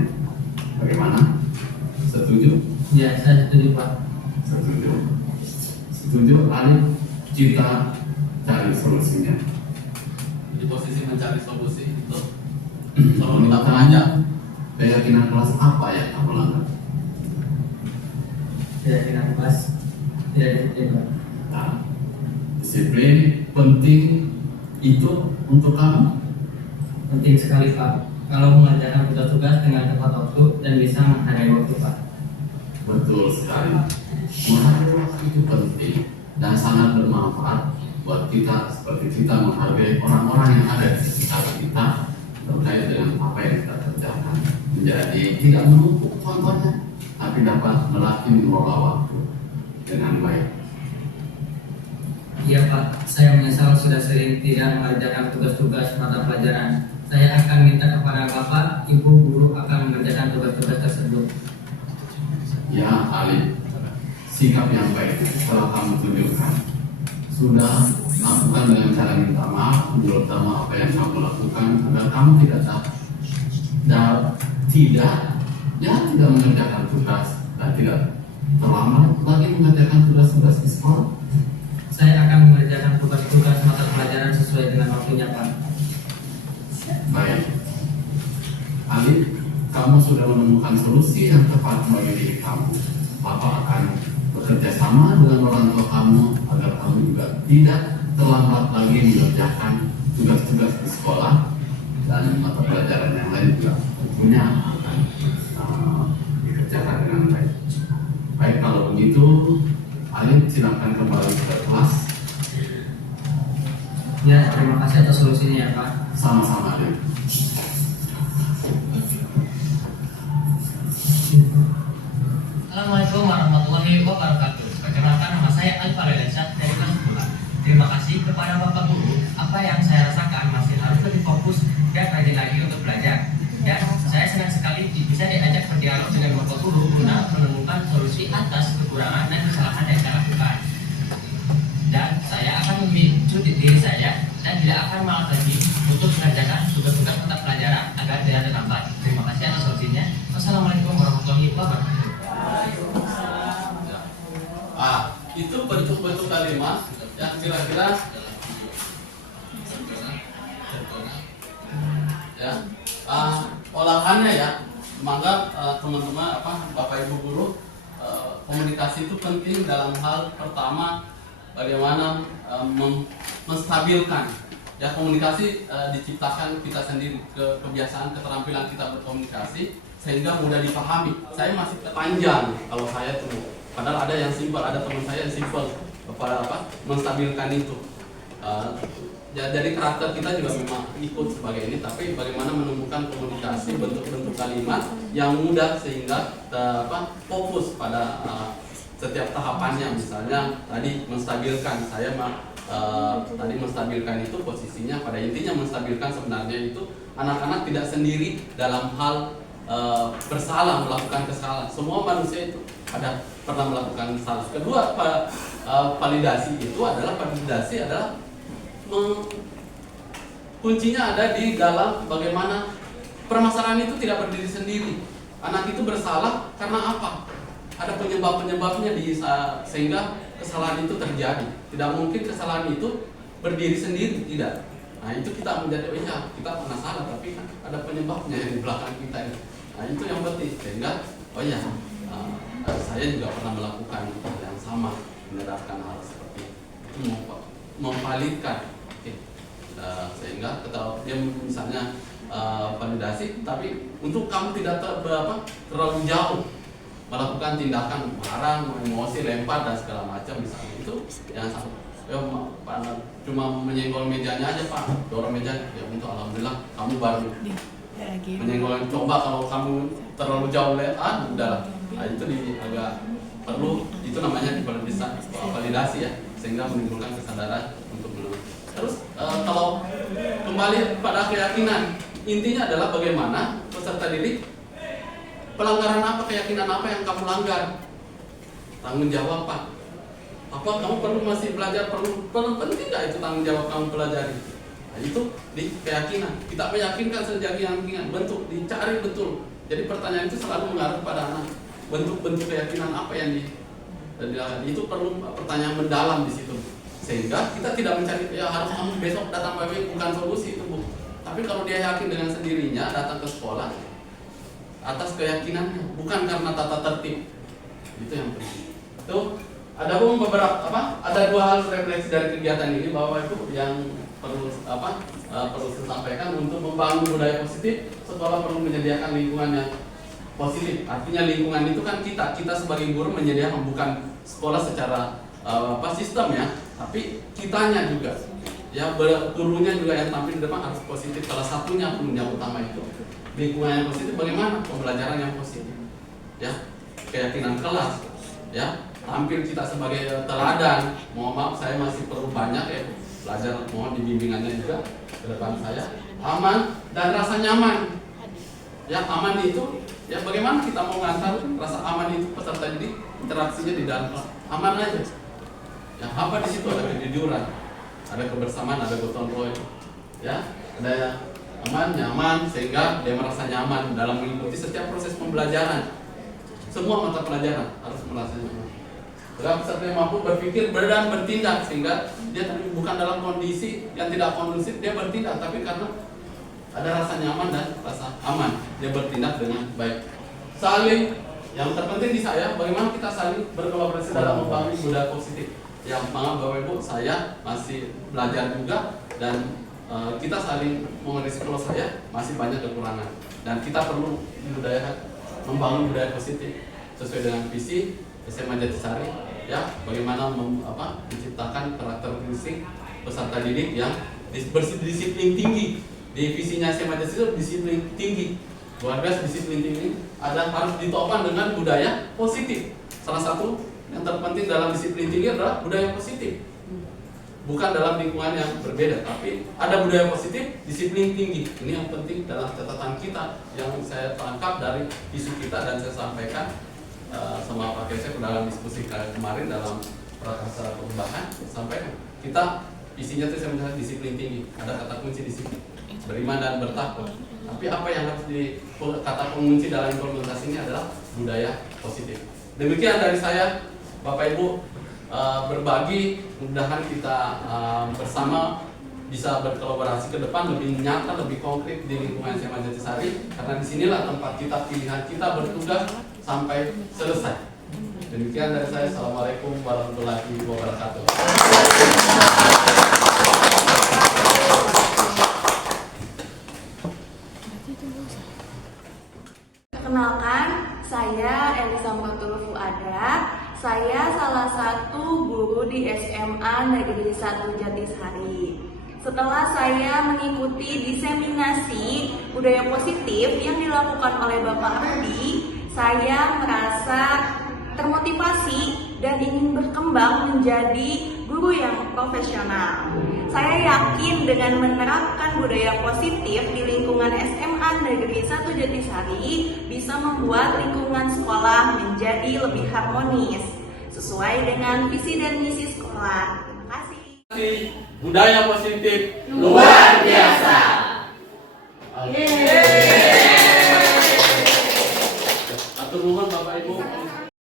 Bagaimana? Setuju? Ya, saya setuju Pak. Setuju. Setuju. Lalu kita cari solusinya. Di posisi mencari solusi itu kalau kita mengajak Keyakinan kelas apa yang kamu langgar? Keyakinan kelas tidak disiplin Pak. Nah, disiplin penting itu untuk kamu. Penting sekali Pak. Kalau mengerjakan tugas-tugas dengan tepat waktu dan bisa menghargai waktu Pak. Betul sekali. Menghargai waktu itu penting dan sangat bermanfaat buat kita, seperti kita menghargai orang-orang yang ada di sekitar kita terkait dengan apa yang kita kerjakan. Menjadi tidak menumpuk contohnya, tapi dapat melatih mengelola waktu dengan baik. Iya Pak, saya menyesal sudah sering tidak mengerjakan tugas-tugas mata pelajaran. Saya akan minta kepada Bapak, Ibu, Guru akan mengerjakan tugas-tugas tersebut. Ya, Ali, sikap yang baik telah kamu tunjukkan. Sudah lakukan dengan cara minta maaf, terutama apa yang kamu lakukan agar kamu tidak mengerjakan tugas dan tidak terlambat lagi mengerjakan tugas-tugas di sekolah. Saya akan mengerjakan tugas-tugas mata pelajaran sesuai dengan waktunya Pak. Baik, Ali, kamu sudah menemukan solusi yang tepat bagi diri kamu. Bapak akan bekerja sama dengan orang tua kamu agar kamu juga tidak terlambat lagi mengerjakan tugas-tugas di sekolah dan mata pelajaran yang lain juga tentunya akan dikerjakan dengan baik. Baik, kalau begitu, Ali silakan kembali ke kelas. Ya, terima kasih atas solusinya ya Pak. Sama-sama, Ali. Assalamualaikum warahmatullahi wabarakatuh. Perkenalkan, nama saya Alif Alaisyah dari kelas 10. Terima kasih kepada Bapak Guru. Apa yang saya rasakan masih harus lebih fokus dan rajin lagi untuk belajar. Dan saya senang sekali bisa diajak berdialog dengan Bapak Guru guna menemukan solusi atas kekurangan dan kesalahan yang saya lakukan. Dan saya akan memicu diri saya dan tidak akan malas lagi untuk mengerjakan tugas-tugas mata pelajaran agar tidak terlambat. Terima kasih atas solusinya. Wassalamualaikum warahmatullahi wabarakatuh. Itu bentuk-bentuk kalimat yang kira-kira ya olahannya ya. Maka teman-teman Bapak Ibu guru, komunikasi itu penting dalam hal pertama bagaimana menstabilkan ya. Komunikasi diciptakan kita sendiri, kebiasaan keterampilan kita berkomunikasi sehingga mudah dipahami. Saya masih panjang kalau saya tuh, padahal ada yang simpel, ada teman saya yang simpel kepada menstabilkan itu. Ya, jadi karakter kita juga memang ikut sebagai ini, tapi bagaimana menemukan komunikasi bentuk-bentuk kalimat yang mudah sehingga fokus pada setiap tahapannya. Misalnya tadi menstabilkan, saya tadi menstabilkan itu posisinya pada intinya menstabilkan sebenarnya itu anak-anak tidak sendiri dalam hal bersalah, melakukan kesalahan. Semua manusia itu pernah melakukan salah. Kedua, validasi adalah kuncinya ada di dalam bagaimana permasalahan itu tidak berdiri sendiri. Anak itu bersalah karena apa? Ada penyebab-penyebabnya sehingga kesalahan itu terjadi. Tidak mungkin kesalahan itu berdiri sendiri, tidak. Nah itu kita menjadi, kita pernah salah, tapi kan ada penyebabnya yang di belakang kita ini. Nah itu yang penting, sehingga saya juga pernah melakukan hal yang sama, menerapkan hal seperti itu, memvalidkan Oke. Sehingga kalau dia misalnya validasi, tapi untuk kamu tidak terlalu jauh melakukan tindakan marah, emosi, lempar dan segala macam misalnya, itu jangan sampai cuma menyenggol mejanya aja Pak, dorong meja, ya untuk alhamdulillah kamu baru menyenggol. Coba kalau kamu terlalu jauh udahlah. Nah, itu agak perlu, itu namanya validasi ya, sehingga menimbulkan kesadaran untuk menulis. Terus kalau kembali pada keyakinan, intinya adalah bagaimana peserta didik, pelanggaran apa, keyakinan apa yang kamu langgar, tanggung jawab Pak. Apa kamu perlu masih belajar, perlu penting nggak itu tanggung jawab kamu pelajari. Nah, itu di keyakinan, kita meyakinkan sejak keyakinan, bentuk dicari betul. Jadi pertanyaan itu selalu mengarah pada anak, bentuk-bentuk keyakinan apa yang itu perlu pertanyaan mendalam di situ, sehingga kita tidak mencari ya harus kamu besok datang pagi, bukan solusi itu Bu. Tapi kalau dia yakin dengan sendirinya datang ke sekolah atas keyakinannya, bukan karena tata tertib, itu yang penting. Tuh ada pun beberapa ada dua hal refleksi dari kegiatan ini bahwa itu yang perlu perlu saya sampaikan. Untuk membangun budaya positif, sekolah perlu menyediakan lingkungan yang positif. Artinya lingkungan itu kan kita sebagai guru menyediakan, bukan sekolah secara sistem ya, tapi kitanya juga ya, gurunya juga yang tampil di depan harus positif. Salah satunya pun yang utama itu lingkungan yang positif. Bagaimana pembelajaran yang positif ya, keyakinan kelas ya, tampil kita sebagai teladan. Mohon maaf saya masih perlu banyak ya belajar, mohon dibimbingannya juga ke depan saya. Aman dan rasa nyaman ya, aman itu ya, bagaimana kita mau ngantar rasa aman itu peserta didik, interaksinya di dalam kelas aman aja ya. Apa di situ ada kejujuran, ada kebersamaan, ada gotong royong ya, ada aman, nyaman, sehingga dia merasa nyaman dalam mengikuti setiap proses pembelajaran. Semua mata pelajaran harus merasa nyaman. Peserta yang mampu berpikir dan bertindak, sehingga dia bukan dalam kondisi yang tidak kondusif dia bertindak, tapi karena ada rasa nyaman dan rasa aman dia bertindak dengan baik. Saling, yang terpenting di saya, bagaimana kita saling berkolaborasi dalam membangun budaya positif. Yang maaf Bapak Ibu, saya masih belajar juga, dan kita saling mengoreksi kalau saya masih banyak kekurangan, dan kita perlu membangun budaya positif sesuai dengan visi SMA Jatisari ya, bagaimana menciptakan karakteristik peserta didik yang berdisiplin tinggi. Di visinya SMA Jatisari disiplin tinggi, luar biasa disiplin tinggi, harus ditopang dengan budaya positif. Salah satu yang terpenting dalam disiplin tinggi adalah budaya positif. Bukan dalam lingkungan yang berbeda, tapi ada budaya positif, disiplin tinggi. Ini yang penting dalam catatan kita yang saya tangkap dari isu kita, dan saya sampaikan sama Pak Kesek dalam diskusi kemarin dalam prakarsa perubahan. Sampaikan kita isinya itu sebenarnya disiplin tinggi, ada kata kunci disiplin, beriman dan bertakwa. Tapi apa yang harus kata pengunci dalam implementasinya adalah budaya positif. Demikian dari saya, Bapak Ibu. Berbagi, mudah-mudahan kita bersama bisa berkolaborasi ke depan lebih nyata, lebih konkret di lingkungan SMA Jatisari, karena disinilah tempat kita, pilihan kita bertugas sampai selesai. Demikian dari saya. Assalamualaikum warahmatullahi wabarakatuh. Perkenalkan, saya Elisa Murtul Fuada. Saya salah satu guru di SMA Negeri 1 Jatisari. Setelah saya mengikuti diseminasi budaya positif yang dilakukan oleh Bapak Rudi, saya merasa termotivasi dan ingin berkembang menjadi guru yang profesional. Saya yakin dengan menerapkan budaya positif di lingkungan SMA Negeri 1 Jatisari bisa membuat lingkungan sekolah menjadi lebih harmonis sesuai dengan visi dan misi sekolah. Terima kasih. Budaya positif luar biasa.